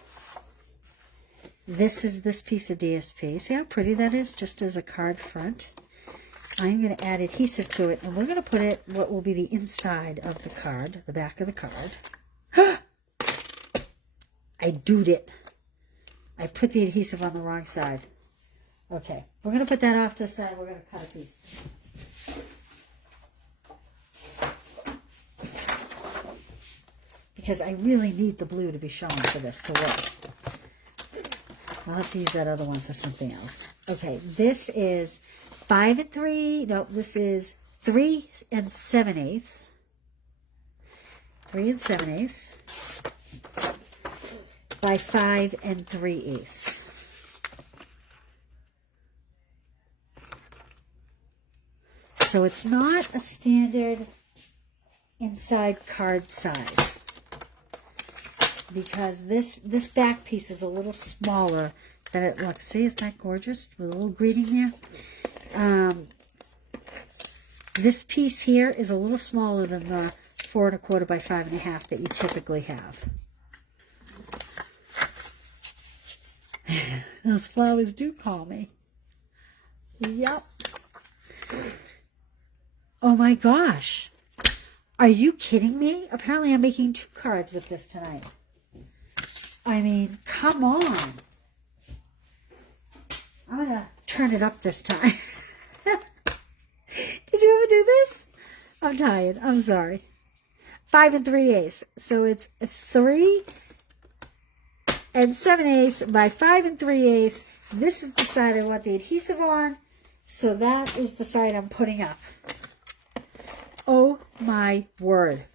this is this piece of DSP. See how pretty that is, just as a card front? I'm going to add adhesive to it, and we're going to put it what will be the inside of the card, the back of the card. I doed it. I put the adhesive on the wrong side. Okay, we're going to put that off to the side. We're going to cut a piece. Because I really need the blue to be showing for this to work. I'll have to use that other one for something else. Okay, this is 5 3. No, this is 3 7/8. 3 7/8 by 5 3/8. So it's not a standard inside card size, because this back piece is a little smaller than it looks. See, isn't that gorgeous? With a little greeting here. This piece here is a little smaller than the 4 1/4 by 5.5 that you typically have. Those flowers do call me. Yep. Oh my gosh. Are you kidding me? Apparently I'm making 2 cards with this tonight. I mean, come on. I'm going to turn it up this time. Did you ever do this? I'm tired. I'm sorry. 5 3/8. So it's 3 7/8 by 5 3/8. This is the side I want the adhesive on. So that is the side I'm putting up. Oh my word.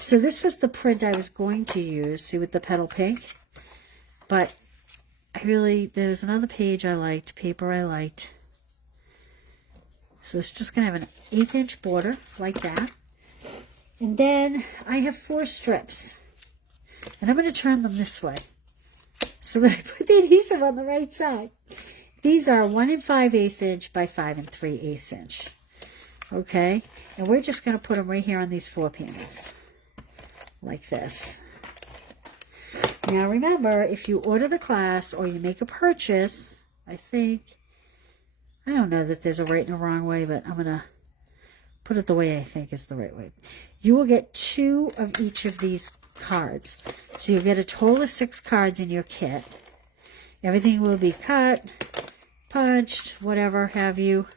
So this was the print I was going to use, see, with the petal pink. But there's another page I liked, paper I liked. So it's just going to have an 1/8 inch border like that. And then I have 4 strips. And I'm going to turn them this way so that I put the adhesive on the right side. These are 1 5/8 inch by 5 3/8 inch. Okay, and we're just going to put them right here on these 4 panels, like this. Now remember, if you order the class or you make a purchase, I don't know that there's a right and a wrong way, but I'm going to put it the way I think is the right way. You will get 2 of each of these cards. So you'll get a total of 6 cards in your kit. Everything will be cut, punched, whatever have you.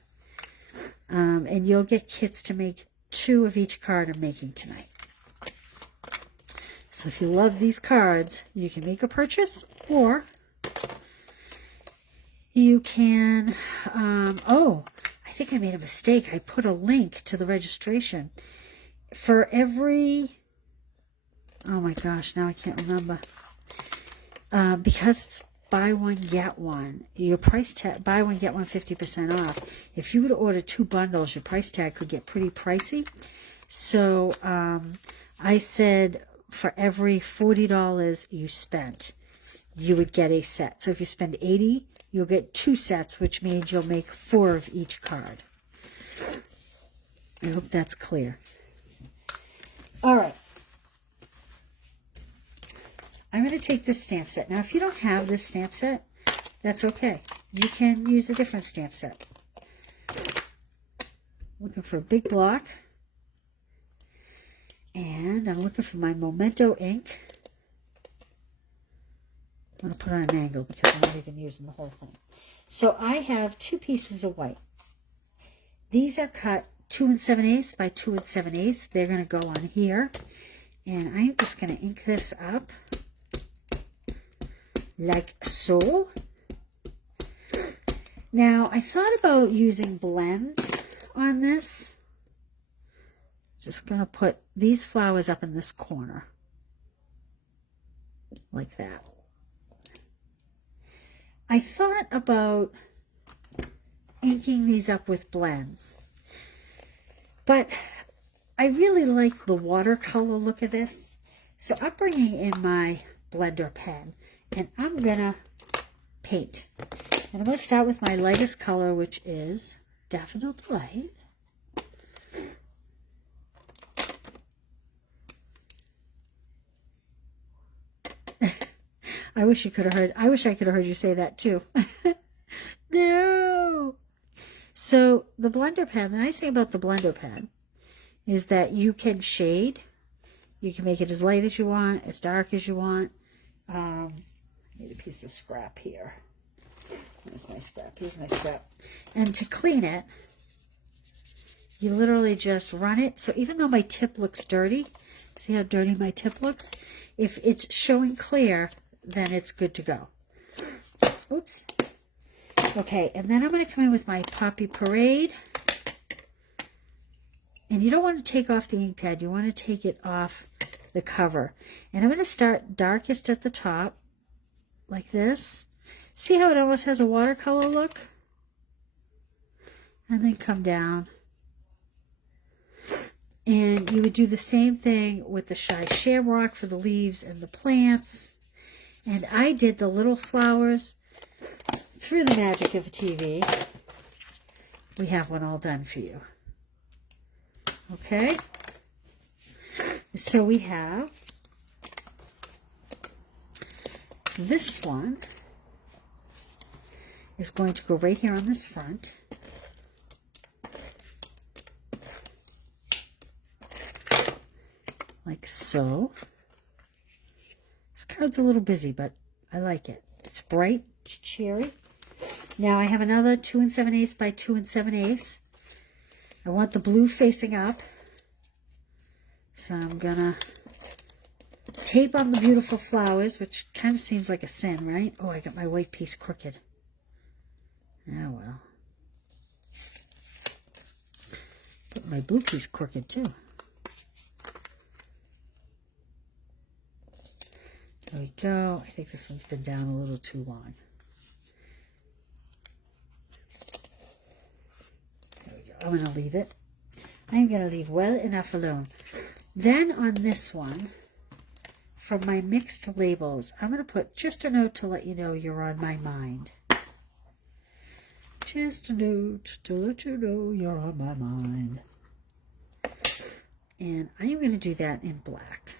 And you'll get kits to make 2 of each card I'm making tonight. So if you love these cards, you can make a purchase, or you can, I think I made a mistake. I put a link to the registration. For every, oh my gosh, now I can't remember. Because it's buy one, get one. Your price tag, buy one, get one 50% off. If you were to order 2 bundles, your price tag could get pretty pricey. So I said for every $40 you spent, you would get a set. So if you spend $80, you'll get 2 sets, which means you'll make 4 of each card. I hope that's clear. All right. I'm going to take this stamp set. Now, if you don't have this stamp set, that's okay. You can use a different stamp set. Looking for a big block. And I'm looking for my Memento ink. I'm going to put it on an angle because I'm not even using the whole thing. So I have 2 pieces of white. These are cut 2 7/8 by 2 7/8. They're going to go on here. And I'm just going to ink this up like so. Now, I thought about using blends on this. Just going to put these flowers up in this corner. Like that. I thought about inking these up with blends. But I really like the watercolor look of this. So I'm bringing in my blender pen and I'm going to paint. And I'm going to start with my lightest color, which is Daffodil Delight. I wish I could have heard you say that too. No. So the blender pen, the nice thing about the blender pen is that you can shade. You can make it as light as you want, as dark as you want. I need a piece of scrap here. Here's my scrap. Here's my scrap. And to clean it, you literally just run it. So even though my tip looks dirty, see how dirty my tip looks? If it's showing clear, then it's good to go. Oops. Okay, and then I'm going to come in with my Poppy Parade. And you don't want to take off the ink pad. You want to take it off the cover. And I'm going to start darkest at the top, like this. See how it almost has a watercolor look? And then come down. And you would do the same thing with the Shy Shamrock for the leaves and the plants. And I did the little flowers through the magic of a TV. We have one all done for you. Okay? So we have this one is going to go right here on this front. Like so. This card's a little busy, but I like it. It's bright, it's cherry. Now I have another 2 7/8 by 2 7/8. I want the blue facing up. So I'm gonna tape on the beautiful flowers, which kind of seems like a sin, right? Oh, I got my white piece crooked. Oh well. Put my blue piece crooked too. There we go. I think this one's been down a little too long. There we go. I'm going to leave it. I'm going to leave well enough alone. Then on this one, from my mixed labels, I'm going to put just a note to let you know you're on my mind. Just a note to let you know you're on my mind. And I'm going to do that in black.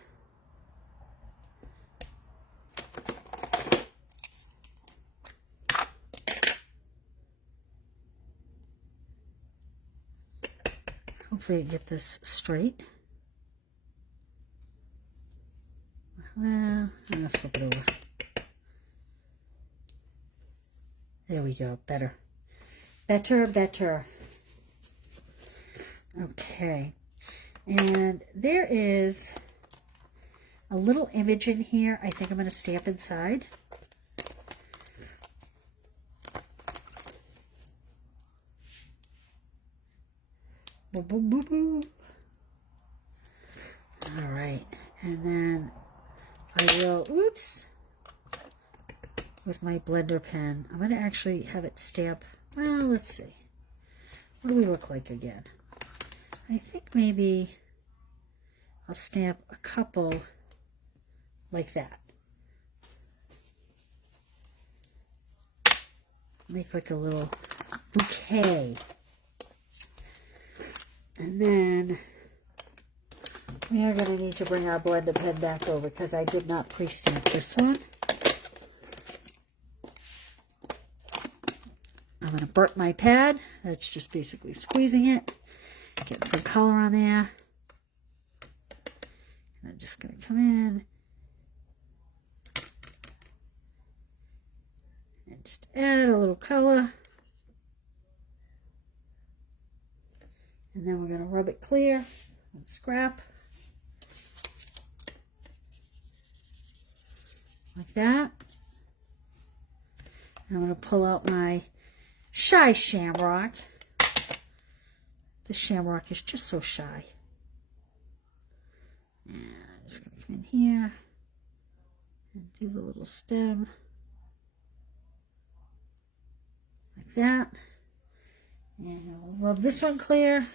Hopefully I get this straight. Well, I'm going to flip it over. There we go. Better. Better, better. Okay. And there is a little image in here I think I'm going to stamp inside. Boo, boo, boo, boo. All right. And then I will, oops, with my blender pen, I'm going to actually have it stamp. Well, let's see. What do we look like again? I think maybe I'll stamp a couple like that. Make like a little bouquet. And then we are going to need to bring our blender pen back over because I did not pre-stamp this one. I'm going to burp my pad. That's just basically squeezing it. Get some color on there. And I'm just going to come in and just add a little color. And then we're going to rub it clear and scrap. Like that. And I'm going to pull out my Shy Shamrock. This shamrock is just so shy. And I'm just going to come in here and do the little stem. Like that. And we'll rub this one clear.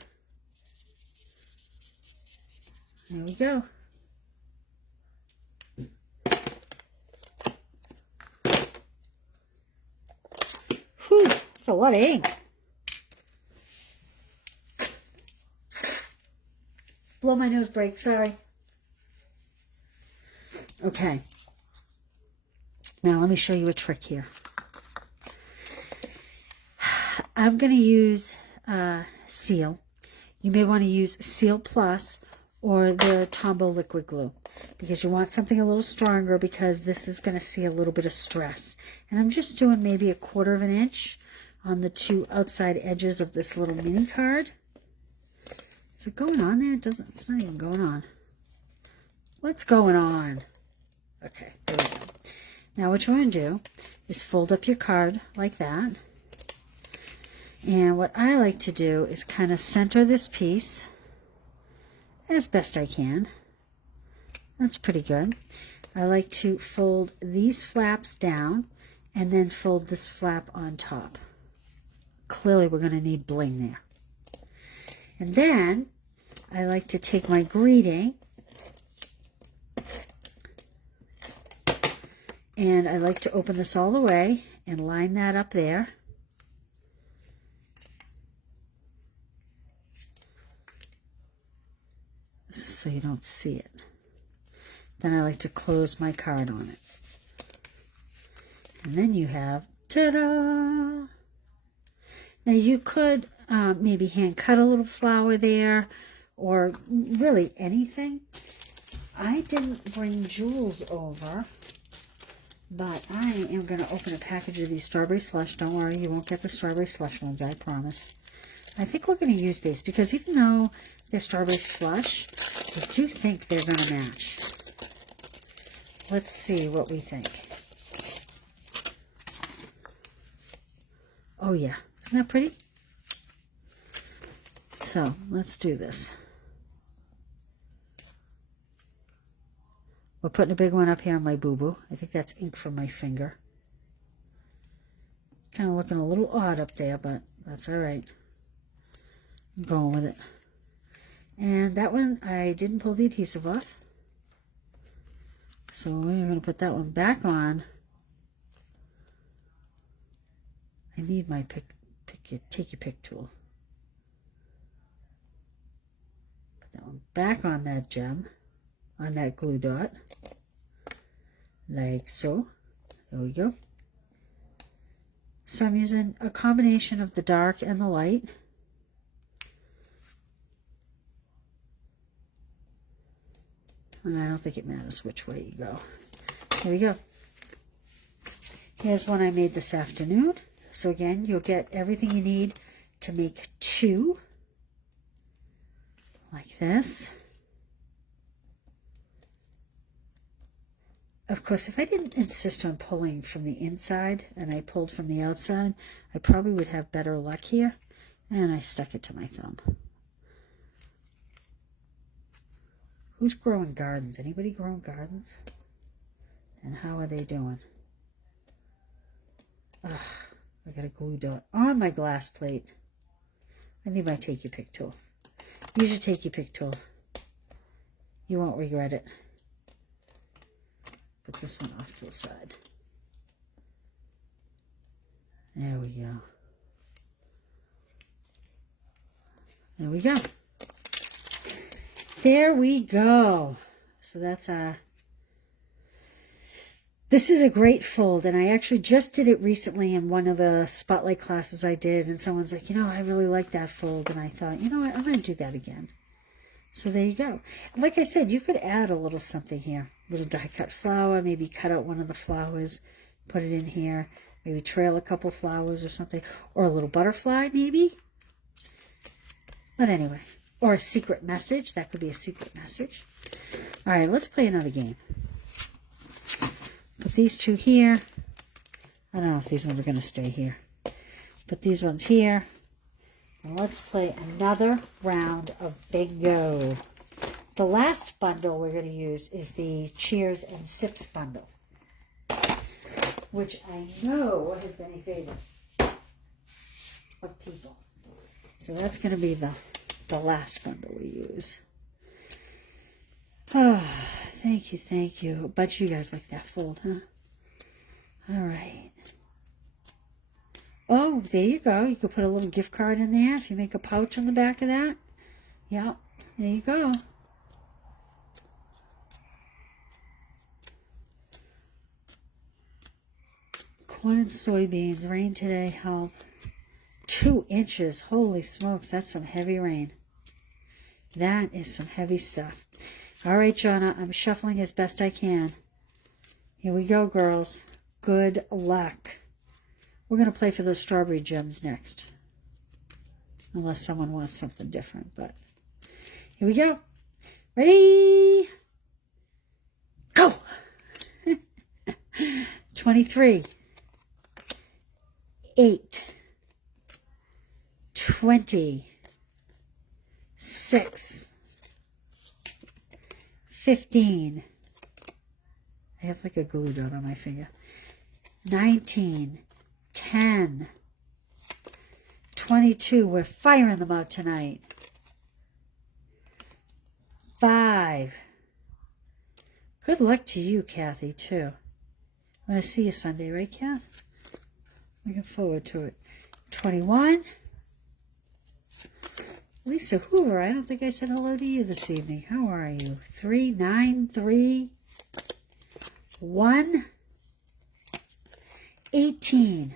There we go. Whew, that's a lot of ink. Blow my nose break, sorry. Okay. Now let me show you a trick here. I'm going to use Seal. You may want to use Seal Plus or the Tombow liquid glue because you want something a little stronger because this is going to see a little bit of stress. And I'm just doing maybe 1/4 of an inch on the 2 outside edges of this little mini card. Is it going on there? It's not even going on. What's going on? Okay, there we go. Now what you want to do is fold up your card like that. And what I like to do is kind of center this piece as best I can. That's pretty good. I like to fold these flaps down and then fold this flap on top. Clearly we're going to need bling there. And then I like to take my greeting and I like to open this all the way and line that up there. So you don't see it. Then I like to close my card on it. And then you have, ta-da! Now you could maybe hand cut a little flower there or really anything. I didn't bring jewels over, but I am going to open a package of these strawberry slush. Don't worry, you won't get the strawberry slush ones, I promise. I think we're going to use these because even though they're strawberry slush, I do think they're going to match. Let's see what we think. Oh yeah, isn't that pretty? So let's do this. We're putting a big one up here on my boo-boo. I think that's ink from my finger. Kind of looking a little odd up there, but that's all right. I'm going with it. And that one, I didn't pull the adhesive off. So we're going to put that one back on. I need my take your pick tool. Put that one back on that gem, on that glue dot. Like so. There we go. So I'm using a combination of the dark and the light. And I don't think it matters which way you go. There we go. Here's one I made this afternoon. So again, you'll get everything you need to make 2. Like this. Of course, if I didn't insist on pulling from the inside and I pulled from the outside, I probably would have better luck here. And I stuck it to my thumb. Who's growing gardens? Anybody growing gardens? And how are they doing? Ugh, I got a glue dot on my glass plate. I need my take your pick tool. Use your take your pick tool. You won't regret it. put this one off to the side. There we go. There we go. There we go. So that's our... This is a great fold, and I actually just did it recently in one of the spotlight classes I did, and someone's like, I really like that fold, and I thought, what, I'm going to do that again. So there you go. And like I said, you could add a little something here. A little die-cut flower, maybe cut out one of the flowers, put it in here, maybe trail a couple flowers or something, or a little butterfly, maybe. But anyway, or a secret message. That could be a secret message. All right, let's play another game. Put these two here. I don't know if these ones are going to stay here. Put these ones here. And let's play another round of bingo. The last bundle we're going to use is the Cheers and Sips bundle, which I know has been a favorite of people. So that's going to be the last bundle we use. Oh, thank you, thank you. But you guys like that fold, huh? All right. Oh, there you go. You could put a little gift card in there if you make a pouch on the back of that. Yep, there you go. Corn and soybeans. Rain today, help. 2 inches. Holy smokes, that's some heavy rain. That is some heavy stuff. All right, Jonna, I'm shuffling as best I can. Here we go, girls. Good luck. We're going to play for those strawberry gems next. Unless someone wants something different, but here we go. Ready? Go! 23. 8. 20. 6. 15. I have like a glue dot on my finger. 19. 10. 22. We're firing them out tonight. 5. Good luck to you, Kathy, too. I'm going to see you Sunday, right, Kath? Looking forward to it. 21. Lisa Hoover, I don't think I said hello to you this evening. How are you? 3, 9, 3, 1, 18.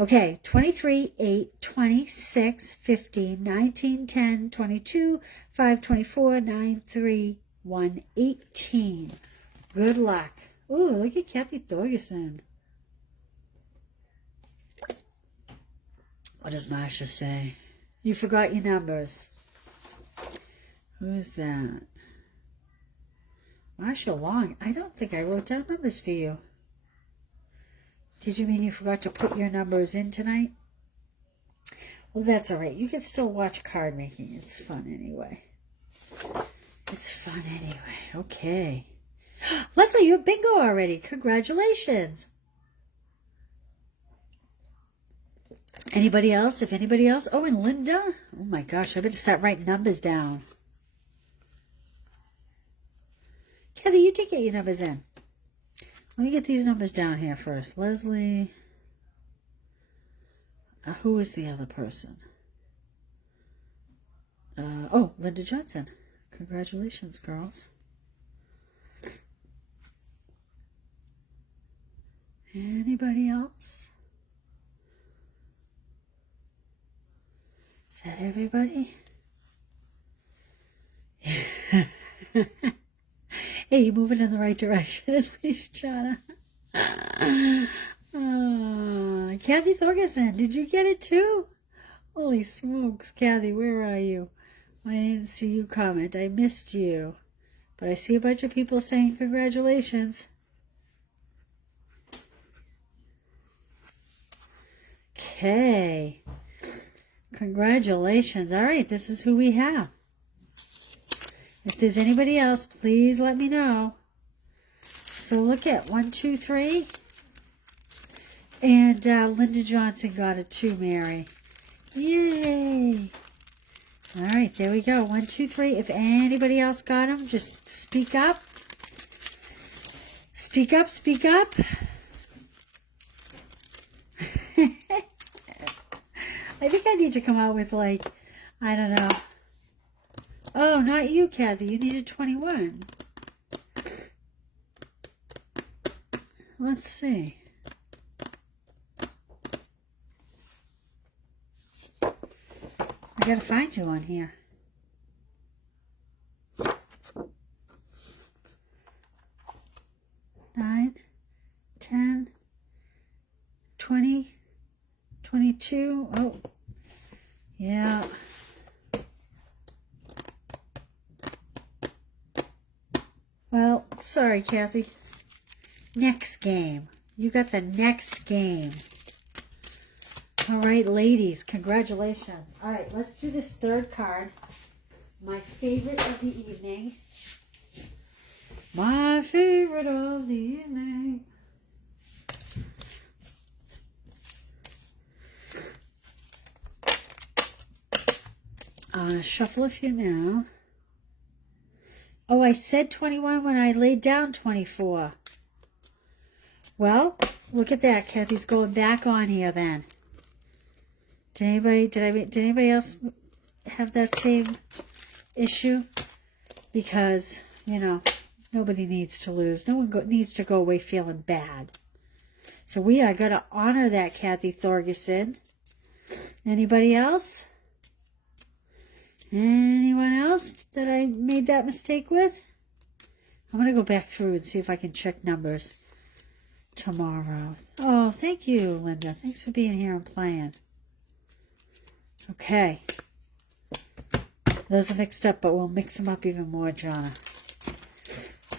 Okay, 23, 8, 26, 15, 19, 10, 22, 5, 24, 9, 3, 1, 18. Good luck. Ooh, look at Kathy Thorgerson. What does Marsha say? You forgot your numbers. Who is that? Marsha Long. I don't think I wrote down numbers for you. Did you mean you forgot to put your numbers in tonight? Well, that's all right. You can still watch card making. It's fun anyway. It's fun anyway. Okay. Leslie, you have bingo already. Congratulations. Anybody else? If anybody else? Oh, and Linda? Oh my gosh, I better start writing numbers down. Kathy, you did get your numbers in. Let me get these numbers down here first. Leslie. Who is the other person? Oh, Linda Johnson. Congratulations, girls. Anybody else? Is that everybody? Hey, you're moving in the right direction at least, Jonna. Kathy Thorgerson, did you get it too? Holy smokes, Kathy, where are you? I didn't see you comment. I missed you. But I see a bunch of people saying congratulations. Okay. Congratulations. All right, this is who we have. If there's anybody else, please let me know. So look at 1, 2, 3. And Linda Johnson got it too, Mary. Yay. All right, there we go. 1, 2, 3. If anybody else got them, just speak up. Speak up, speak up. I think I need to come out with like, I don't know. Oh, not you, Kathy. You needed 21. Let's see. I gotta find you on here. 9, 10, 20, 22. Oh, yeah. Well, sorry, Kathy. Next game. You got the next game. All right, ladies, congratulations. All right, let's do this third card. My favorite of the evening. My favorite of the evening. I'm going to shuffle a few now. Oh, I said 21 when I laid down 24. Well, look at that. Kathy's going back on here then. Did anybody else have that same issue? Because, you know, nobody needs to lose. No one needs to go away feeling bad. So we are going to honor that, Kathy Thorgerson. Anybody else? Anyone else that I made that mistake with? I'm going to go back through and see if I can check numbers tomorrow. Oh, thank you, Linda. Thanks for being here and playing. Okay. Those are mixed up, but we'll mix them up even more, Jonna.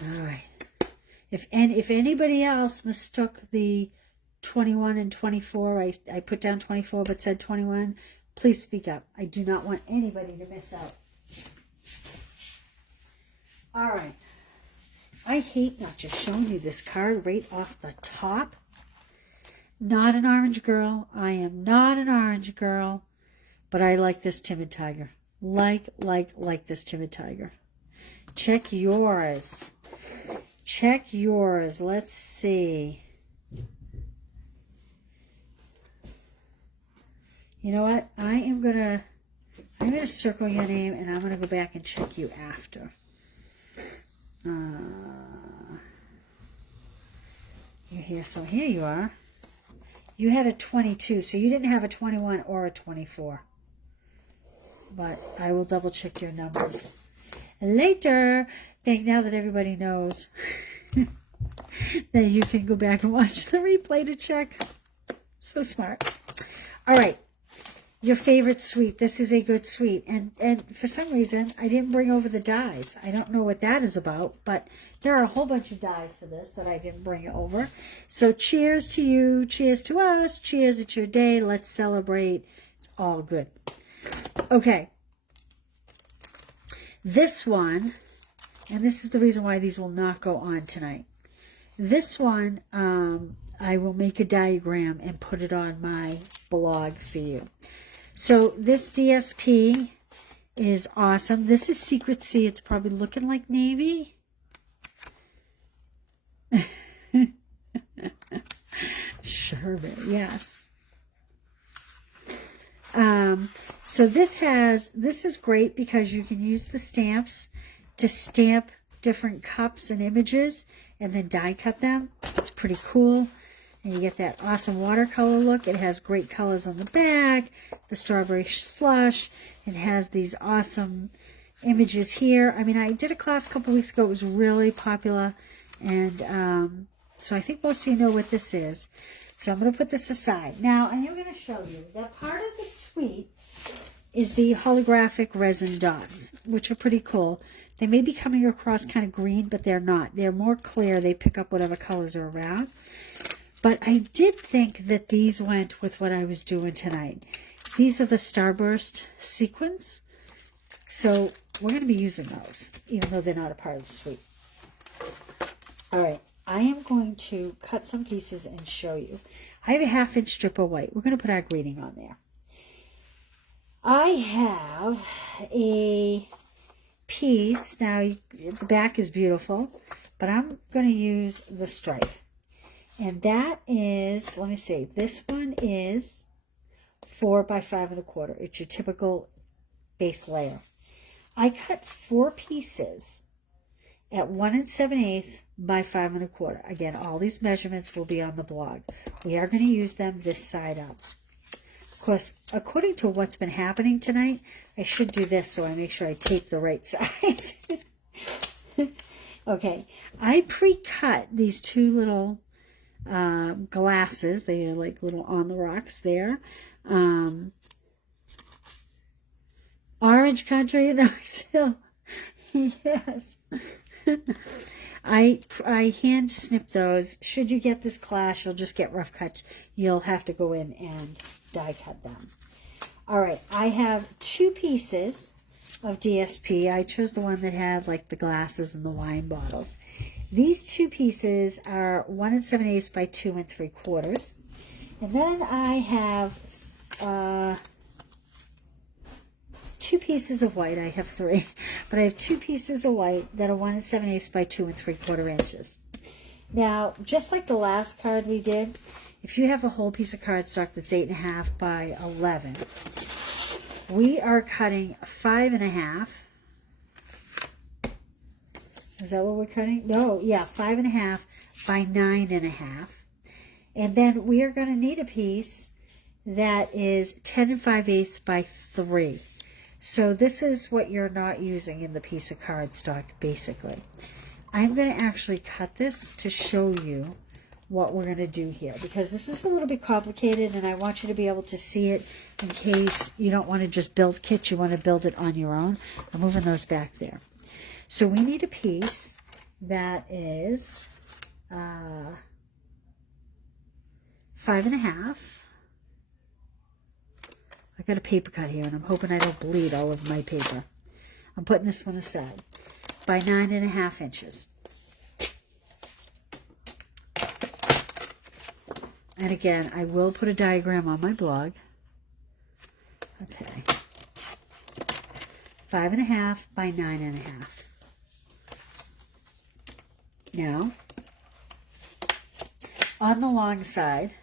All right. If anybody else mistook the 21 and 24, I put down 24 but said 21, please speak up. I do not want anybody to miss out. All right. I hate not just showing you this card right off the top. Not an orange girl. I am not an orange girl. But I like this timid tiger. Like this timid tiger. Check yours. Check yours. Let's see. You know what? I'm gonna circle your name and I'm gonna go back and check you after. You're here, so here you are. You had a 22, so you didn't have a 21 or a 24. But I will double check your numbers later. Now that everybody knows that you can go back and watch the replay to check. So smart. All right. Your favorite sweet. This is a good sweet. And for some reason, I didn't bring over the dies. I don't know what that is about, but there are a whole bunch of dies for this that I didn't bring over. So cheers to you. Cheers to us. Cheers, it's your day. Let's celebrate. It's all good. Okay. This one, and this is the reason why these will not go on tonight. This one, I will make a diagram and put it on my blog for you. So this DSP is awesome. This is Secret Sea. It's probably looking like navy. Sherbet, yes. So this is great because you can use the stamps to stamp different cups and images and then die cut them. It's pretty cool. And you get that awesome watercolor look. It has great colors on the back, the strawberry slush. It has these awesome images here. I mean, I did a class a couple weeks ago. It was really popular. And so I think most of you know what this is. So I'm going to put this aside. Now, I am going to show you that part of the suite is the holographic resin dots, which are pretty cool. They may be coming across kind of green, but they're not. They're more clear. They pick up whatever colors are around. But I did think that these went with what I was doing tonight. These are the Starburst sequins. So we're going to be using those, even though they're not a part of the suite. All right. I am going to cut some pieces and show you. I have a 1/2 inch strip of white. We're going to put our greeting on there. I have a piece. Now, the back is beautiful. but I'm going to use the stripe. And that is, let me see, this one is 4 by 5 1/4. It's your typical base layer. I cut 4 pieces at 1 7/8 by 5 1/4. Again, all these measurements will be on the blog. We are going to use them this side up. Of course, according to what's been happening tonight, I should do this so I make sure I tape the right side. Okay, I pre-cut these 2 little glasses. They are like little on the rocks there. Orange Country in Knoxville. Yes. I hand snip those. Should you get this class, you'll just get rough cuts. You'll have to go in and die cut them. All right, I have 2 pieces of DSP. I chose the one that had like the glasses and the wine bottles. These 2 pieces are 1 7/8 by 2 3/4. And then I have 2 pieces of white. I have 3, but I have 2 pieces of white that are 1 7/8 by 2 3/4 inches. Now, just like the last card we did, if you have a whole piece of cardstock that's 8.5 by 11, we are cutting 5.5. Is that what we're cutting? No, yeah, 5.5 by 9.5. And then we are going to need a piece that is 10 5/8 by 3. So this is what you're not using in the piece of cardstock, basically. I'm going to actually cut this to show you what we're going to do here, because this is a little bit complicated and I want you to be able to see it in case you don't want to just build kits, you want to build it on your own. I'm moving those back there. So we need a piece that is 5.5. I got a paper cut here and I'm hoping I don't bleed all of my paper. I'm putting this one aside. By 9.5 inches. And again, I will put a diagram on my blog. Okay. 5.5 by 9.5. Now, on the long side,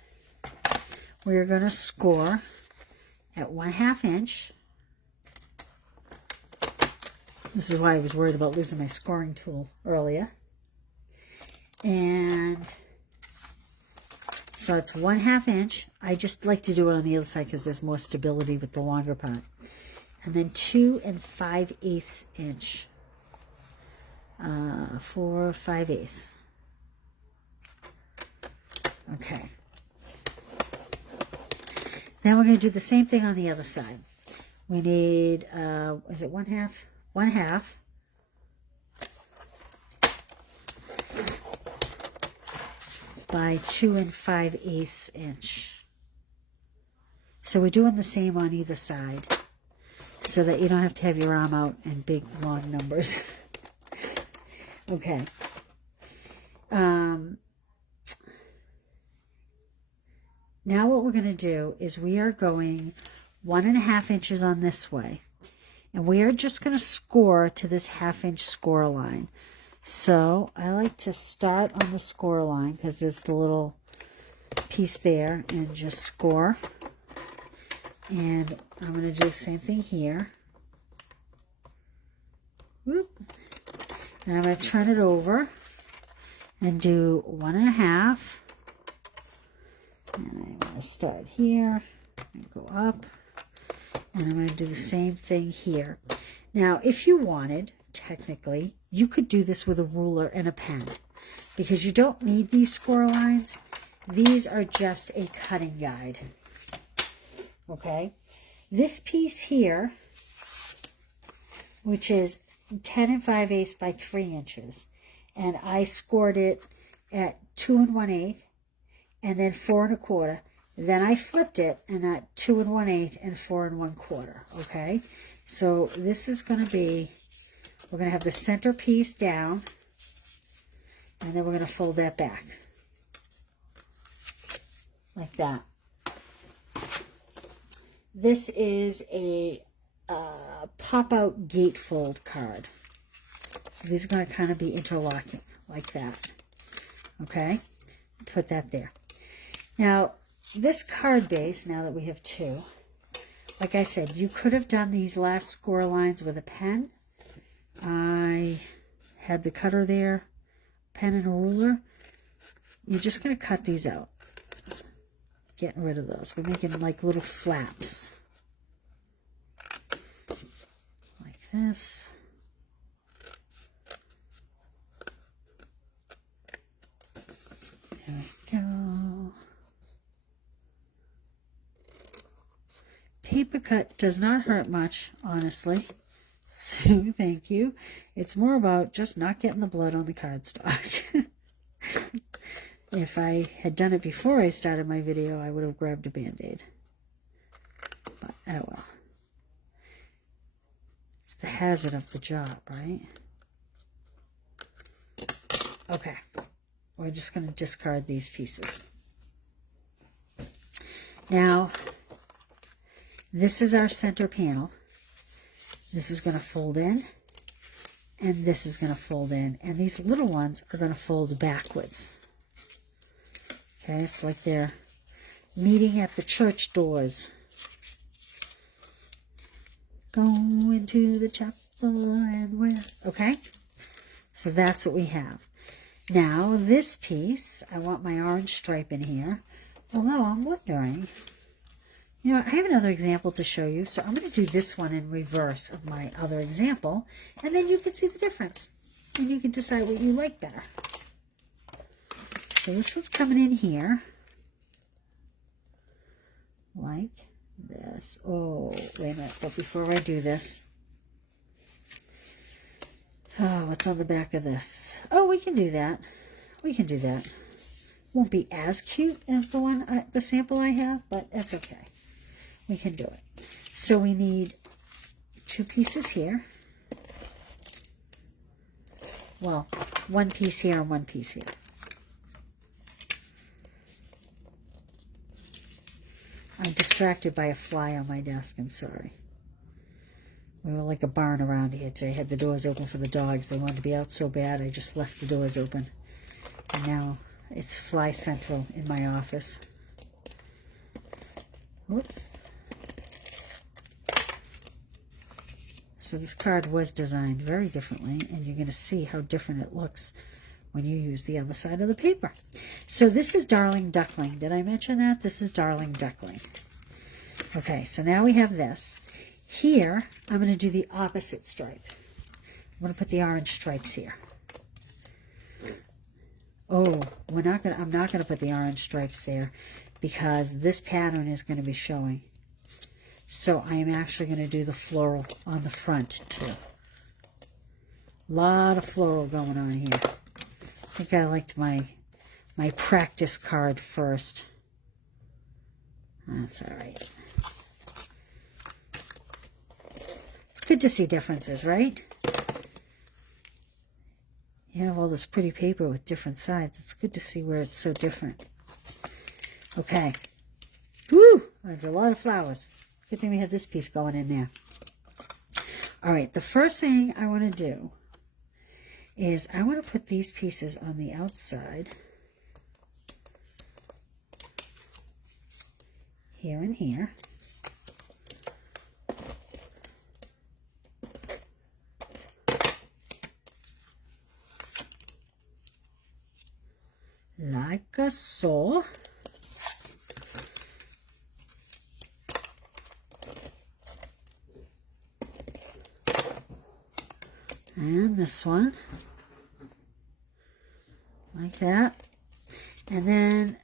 we are going to score at 1/2 inch. This is why I was worried about losing my scoring tool earlier. And so it's 1/2 inch. I just like to do it on the other side because there's more stability with the longer part. And then 2 5/8 inch. 4 5/8. Okay. Then we're going to do the same thing on the other side. We need, is it 1/2? 1/2. By 2 5/8 inch. So we're doing the same on either side so that you don't have to have your arm out in big long numbers. Okay. Now what we're going to do is we are going 1.5 inches on this way. And we are just going to score to this 1/2 inch score line. So I like to start on the score line because there's the little piece there and just score. And I'm going to do the same thing here. Whoop. And I'm going to turn it over and do 1.5. And I'm going to start here and go up. And I'm going to do the same thing here. Now, if you wanted, technically, you could do this with a ruler and a pen because you don't need these score lines. These are just a cutting guide. Okay? This piece here, which is 10 5/8 by 3 inches, and I scored it at 2 1/8 and then 4 1/4. Then I flipped it and at 2 1/8 and 4 1/4. Okay, so this is going to be, we're going to have the center piece down, and then we're going to fold that back like that. This is a pop-out gatefold card. So these are going to kind of be interlocking like that. Okay, put that there. Now, this card base, now that we have two, like I said, you could have done these last score lines with a pen. I had the cutter there, pen and a ruler. You're just going to cut these out. Getting rid of those. We're making like little flaps. Like this. There we go. Paper cut does not hurt much, honestly. So, thank you. It's more about just not getting the blood on the cardstock. If I had done it before I started my video, I would have grabbed a Band-Aid. But, oh well. It's the hazard of the job, right? Okay. We're just going to discard these pieces. Now, this is our center panel. This is going to fold in, and this is going to fold in, and these little ones are going to fold backwards. Okay, it's like they're meeting at the church doors. Going to the chapel and where? Okay, so that's what we have. Now, this piece, I want my orange stripe in here. Although, I'm wondering, you know, I have another example to show you, so I'm going to do this one in reverse of my other example, and then you can see the difference, and you can decide what you like better. So this one's coming in here, like this. Oh, wait a minute, but before I do this, oh, what's on the back of this? Oh, we can do that. We can do that. Won't be as cute as the one, the sample I have, but that's okay. We can do it. So we need two pieces here. Well, one piece here and one piece here. I'm distracted by a fly on my desk. I'm sorry. We were like a barn around here today. I had the doors open for the dogs. They wanted to be out so bad, I just left the doors open. And now it's fly central in my office. Whoops. So this card was designed very differently, and you're going to see how different it looks when you use the other side of the paper. So this is Darling Duckling. Did I mention that? This is Darling Duckling. Okay, so now we have this. Here, I'm going to do the opposite stripe. I'm going to put the orange stripes here. Oh, I'm not going to put the orange stripes there because this pattern is going to be showing. So I am actually going to do the floral on the front too. A lot of floral going on here. I think I liked my practice card first. That's all right. It's good to see differences, right? You have all this pretty paper with different sides. It's good to see where it's so different. Okay. Woo! There's a lot of flowers. Good thing we have this piece going in there. All right, the first thing I want to do is I want to put these pieces on the outside. Here and here. Like so. And this one, like that. And then,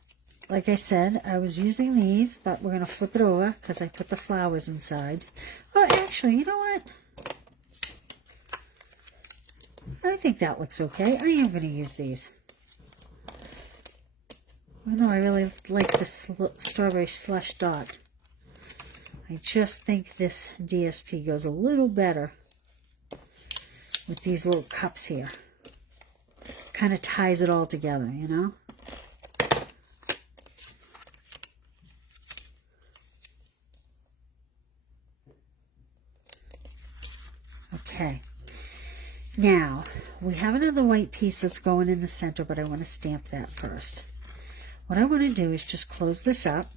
like I said, I was using these, but we're going to flip it over because I put the flowers inside. Oh, actually, you know what? I think that looks okay. I am going to use these. Even though I really like this strawberry slush dot, I just think this DSP goes a little better with these little cups here. Kind of ties it all together, you know? Okay. Now, we have another white piece that's going in the center, but I want to stamp that first. What I want to do is just close this up.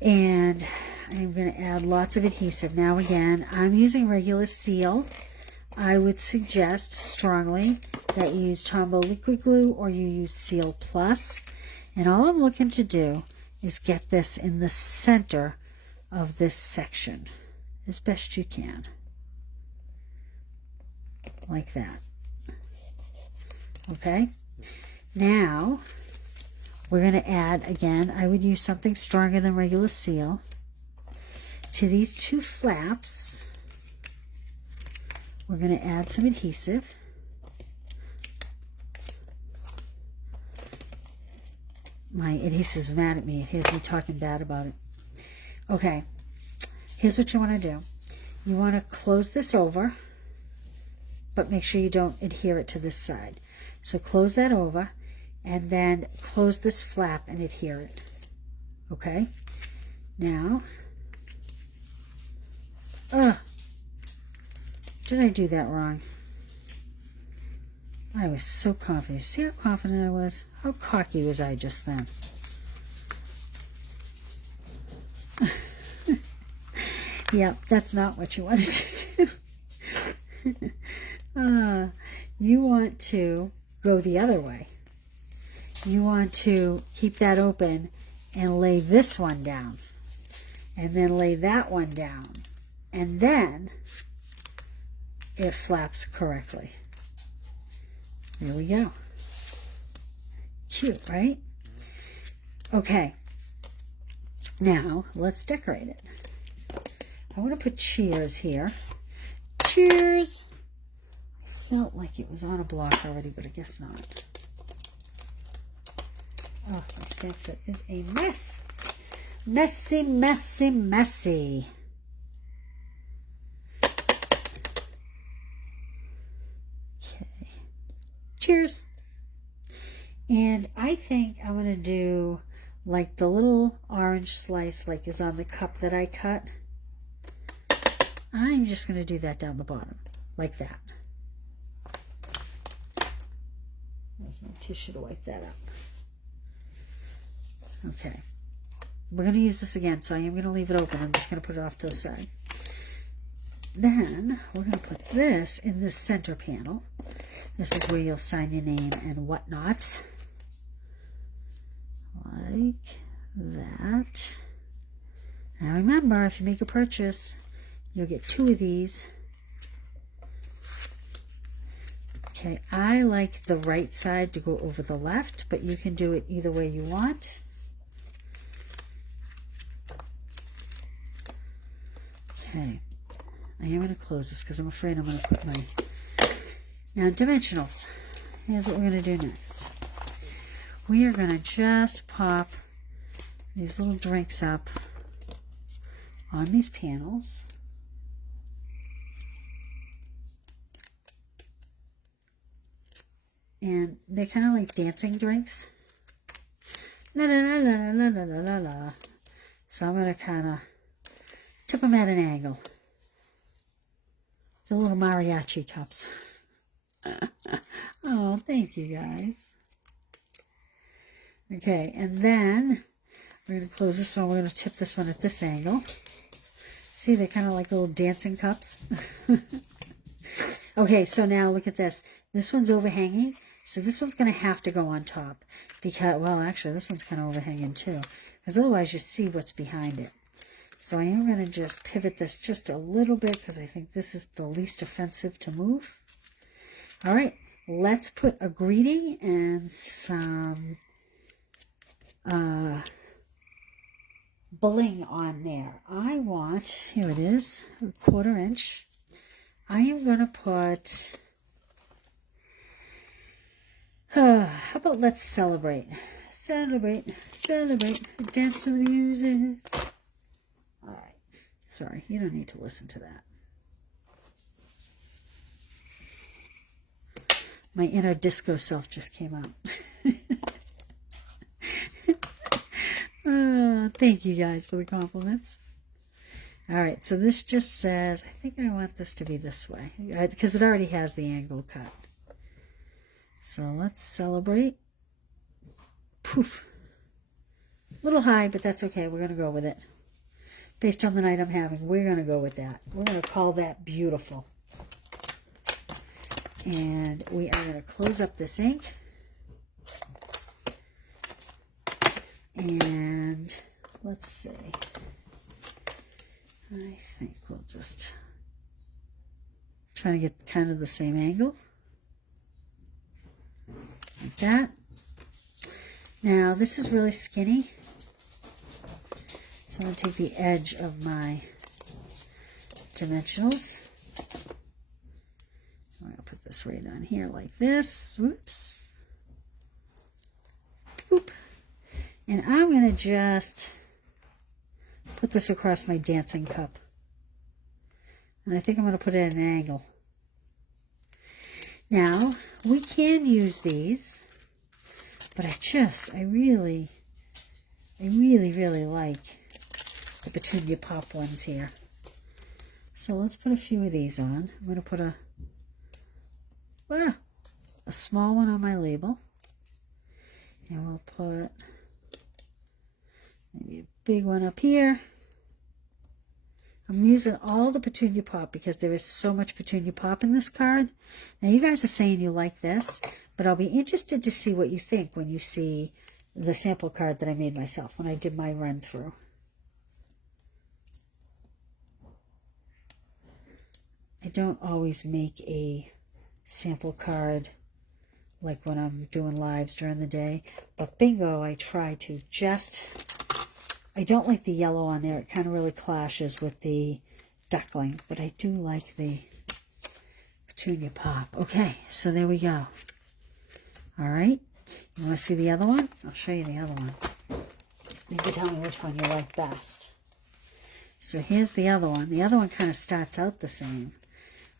And I'm going to add lots of adhesive. Now again, I'm using regular seal. I would suggest strongly that you use Tombow liquid glue or you use Seal Plus. And all I'm looking to do is get this in the center of this section as best you can. Like that. Okay? Now, we're going to add, again, I would use something stronger than regular seal. To these two flaps, we're going to add some adhesive. My adhesive's mad at me. It hears me talking bad about it. Okay, here's what you want to do. You want to close this over, but make sure you don't adhere it to this side. So close that over, and then close this flap and adhere it. Okay? Now, did I do that wrong? I was so confident. See how confident I was? How cocky was I just then? Yep, that's not what you wanted to do. You want to go the other way. You want to keep that open and lay this one down. And then lay that one down. And then it flaps correctly. There we go. Cute, right? Okay. Now, let's decorate it. I want to put cheers here. Cheers! I felt like it was on a block already, but I guess not. Oh, my stamp set is a mess. Messy, messy, messy. Okay. Cheers. And I think I'm going to do like the little orange slice like is on the cup that I cut. I'm just going to do that down the bottom, like that. There's my tissue to wipe that up. Okay. We're going to use this again, so I am going to leave it open. I'm just going to put it off to the side. Then we're going to put this in this center panel. This is where you'll sign your name and whatnots. Like that. Now remember, if you make a purchase, you'll get 2 of these. Okay, I like the right side to go over the left, but you can do it either way you want. Okay, I am going to close this because I'm afraid I'm going to put my... Now, dimensionals. Here's what we're going to do next. We are going to just pop these little drinks up on these panels. And they're kind of like dancing drinks. La la la la la la la la la. So I'm going to kind of tip them at an angle. The little mariachi cups. Oh, thank you guys. Okay, and then we're going to close this one. We're going to tip this one at this angle. See, they're kind of like little dancing cups. Okay, so now look at this. This one's overhanging, so this one's going to have to go on top. Because, well, actually, this one's kind of overhanging too. Because otherwise you see what's behind it. So I am going to just pivot this just a little bit because I think this is the least offensive to move. All right, let's put a greeting and some bling on there. I want, here it is, a 1/4 inch. I am going to put, how about let's celebrate. Celebrate, celebrate, dance to the music. All right, sorry, you don't need to listen to that. My inner disco self just came out. Thank you guys for the compliments. All right, so this just says, I think I want this to be this way because it already has the angle cut. So let's celebrate. Poof. A little high, but that's okay. We're going to go with it. Based on the night I'm having, we're going to go with that. We're going to call that beautiful. And we are going to close up this ink. And let's see. I think we'll just try to get kind of the same angle. Like that. Now, this is really skinny. So I'm going to take the edge of my dimensionals. I'm going to put this right on here like this. Whoops. Boop. And I'm going to just put this across my dancing cup. And I think I'm going to put it at an angle. Now, we can use these, but I really like the Petunia Pop ones here. So let's put a few of these on. I'm going to put a small one on my label. And we'll put maybe a big one up here. I'm using all the Petunia Pop because there is so much Petunia Pop in this card. Now you guys are saying you like this, but I'll be interested to see what you think when you see the sample card that I made myself when I did my run through. I don't always make a sample card like when I'm doing lives during the day, but bingo, I try to just... I don't like the yellow on there. It kind of really clashes with the duckling, but I do like the Petunia Pop. Okay, so there we go. All right. You want to see the other one? I'll show you the other one. You can tell me which one you like best. So here's the other one. The other one kind of starts out the same,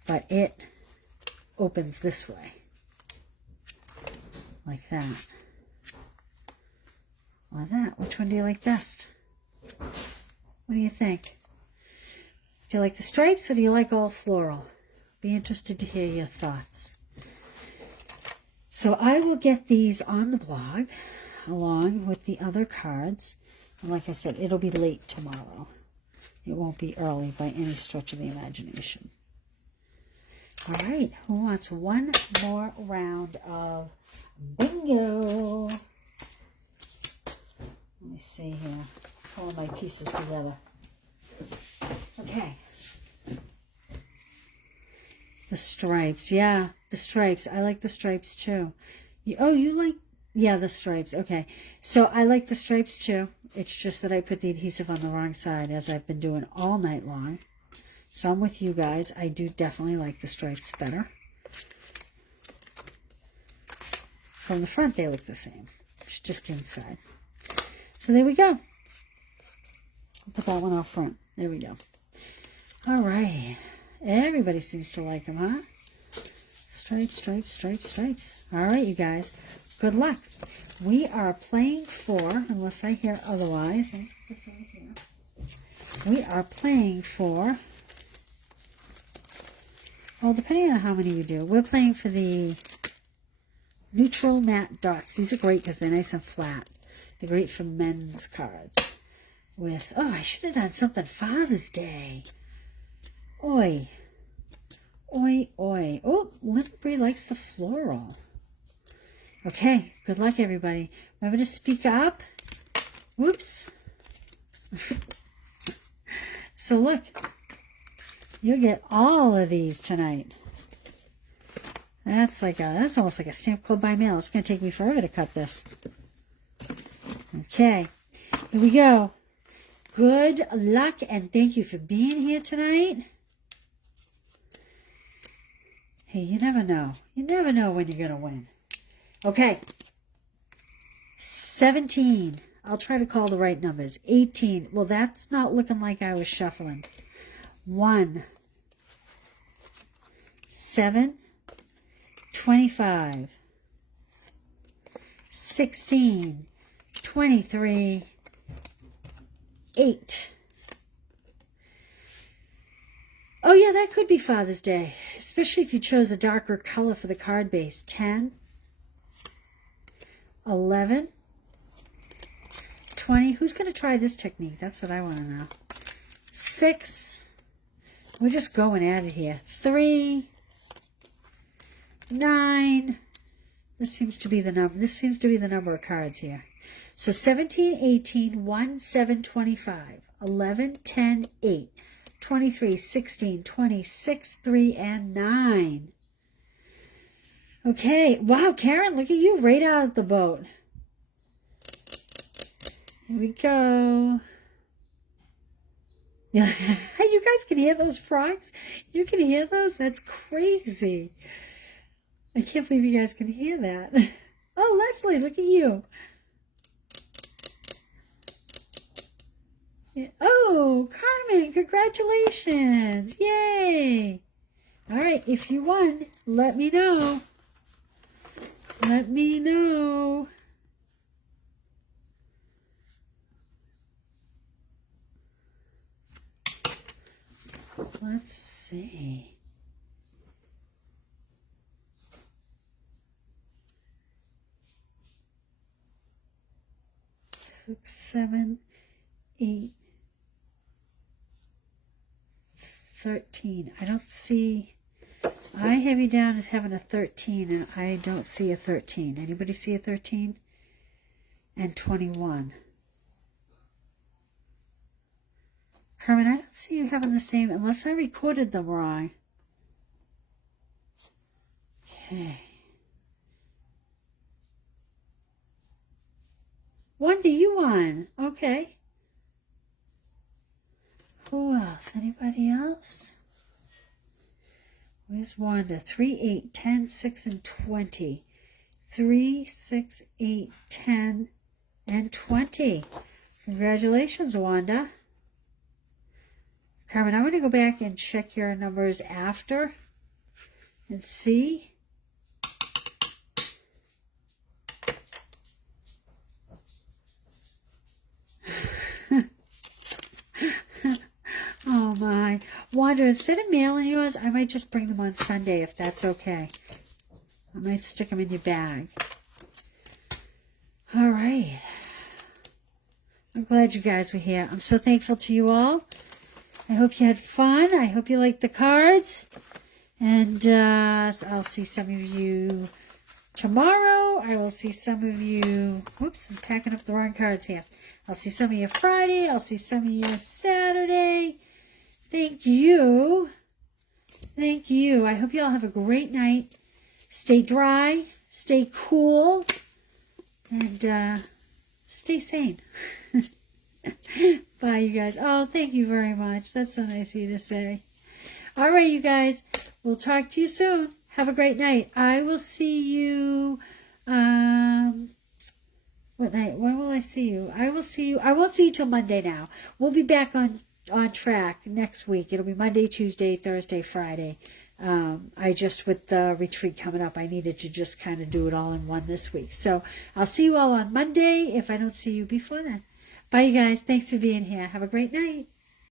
but it opens this way. Like that. Or that. Which one do you like best? What do you think? Do you like the stripes or do you like all floral? Be interested to hear your thoughts. So I will get these on the blog along with the other cards. And like I said, it'll be late tomorrow. It won't be early by any stretch of the imagination. All right, who wants one more round of bingo? Let me see here. All my pieces together. Okay. The stripes. Yeah, the stripes. I like the stripes too. You like... Yeah, the stripes. Okay. So I like the stripes too. It's just that I put the adhesive on the wrong side as I've been doing all night long. So I'm with you guys. I do definitely like the stripes better. From the front, they look the same. It's just inside. So there we go. I'll put that one out front. There we go. All right. Everybody seems to like them, huh? Stripes, stripes, stripes, stripes. All right, you guys. Good luck. We are playing for, unless I hear otherwise, let me put this over here. We are playing for, well, depending on how many we do, we're playing for the neutral matte dots. These are great because they're nice and flat. They're great for men's cards. With, oh, I should have done something Father's Day. Oi. Oi, oi. Oh, Little Bree likes the floral. Okay, good luck, everybody. Remember to speak up. Whoops. So look, you'll get all of these tonight. That's almost like a stamp club by mail. It's going to take me forever to cut this. Okay, here we go. Good luck and thank you for being here tonight. Hey, you never know. You never know when you're going to win. Okay. 17. I'll try to call the right numbers. 18. Well, that's not looking like I was shuffling. 1. 7. 25. 16. 23. 8. Oh, yeah, that could be Father's Day, especially if you chose a darker color for the card base. 10, 11, 20. Who's going to try this technique? That's what I want to know. 6. We're just going at it here. 3, 9. This seems to be the number. This seems to be the number of cards here. So 17, 18, 1, 7, 25, 11, 10, 8, 23, 16, 26, 3, and 9. Okay. Wow, Karen, look at you right out of the boat. Here we go. Yeah, you guys can hear those frogs? You can hear those? That's crazy. I can't believe you guys can hear that. Oh, Leslie, look at you. Yeah. Oh, Carmen, congratulations. Yay. All right, if you won, let me know. Let me know. Let's see. Six, 7, 8, 13. I don't see. I have you down as having a 13, and I don't see a 13. Anybody see a 13? And 21. Carmen, I don't see you having the same, unless I recorded them wrong. Okay. Wanda, you won. Okay. Who else? Anybody else? Where's Wanda? 3, 8, 10, 6, and 20. 3, 6, 8, 10, and 20. Congratulations, Wanda. Carmen, I want to go back and check your numbers after and see. Oh my. Wanda, instead of mailing yours, I might just bring them on Sunday if that's okay. I might stick them in your bag. All right. I'm glad you guys were here. I'm so thankful to you all. I hope you had fun. I hope you liked the cards. And I'll see some of you tomorrow. I will see some of you. Whoops, I'm packing up the wrong cards here. I'll see some of you Friday. I'll see some of you Saturday. Thank you. Thank you. I hope you all have a great night. Stay dry. Stay cool. And stay sane. Bye, you guys. Oh, thank you very much. That's so nice of you to say. All right, you guys. We'll talk to you soon. Have a great night. I will see you. What night? When will I see you? I will see you. I won't see you till Monday now. We'll be back on track next week. It'll be Monday, Tuesday, Thursday, Friday. I just, with the retreat coming up, I needed to just kind of do it all in one this week. So I'll see you all on Monday if I don't see you before then. Bye, you guys. Thanks for being here. Have a great night.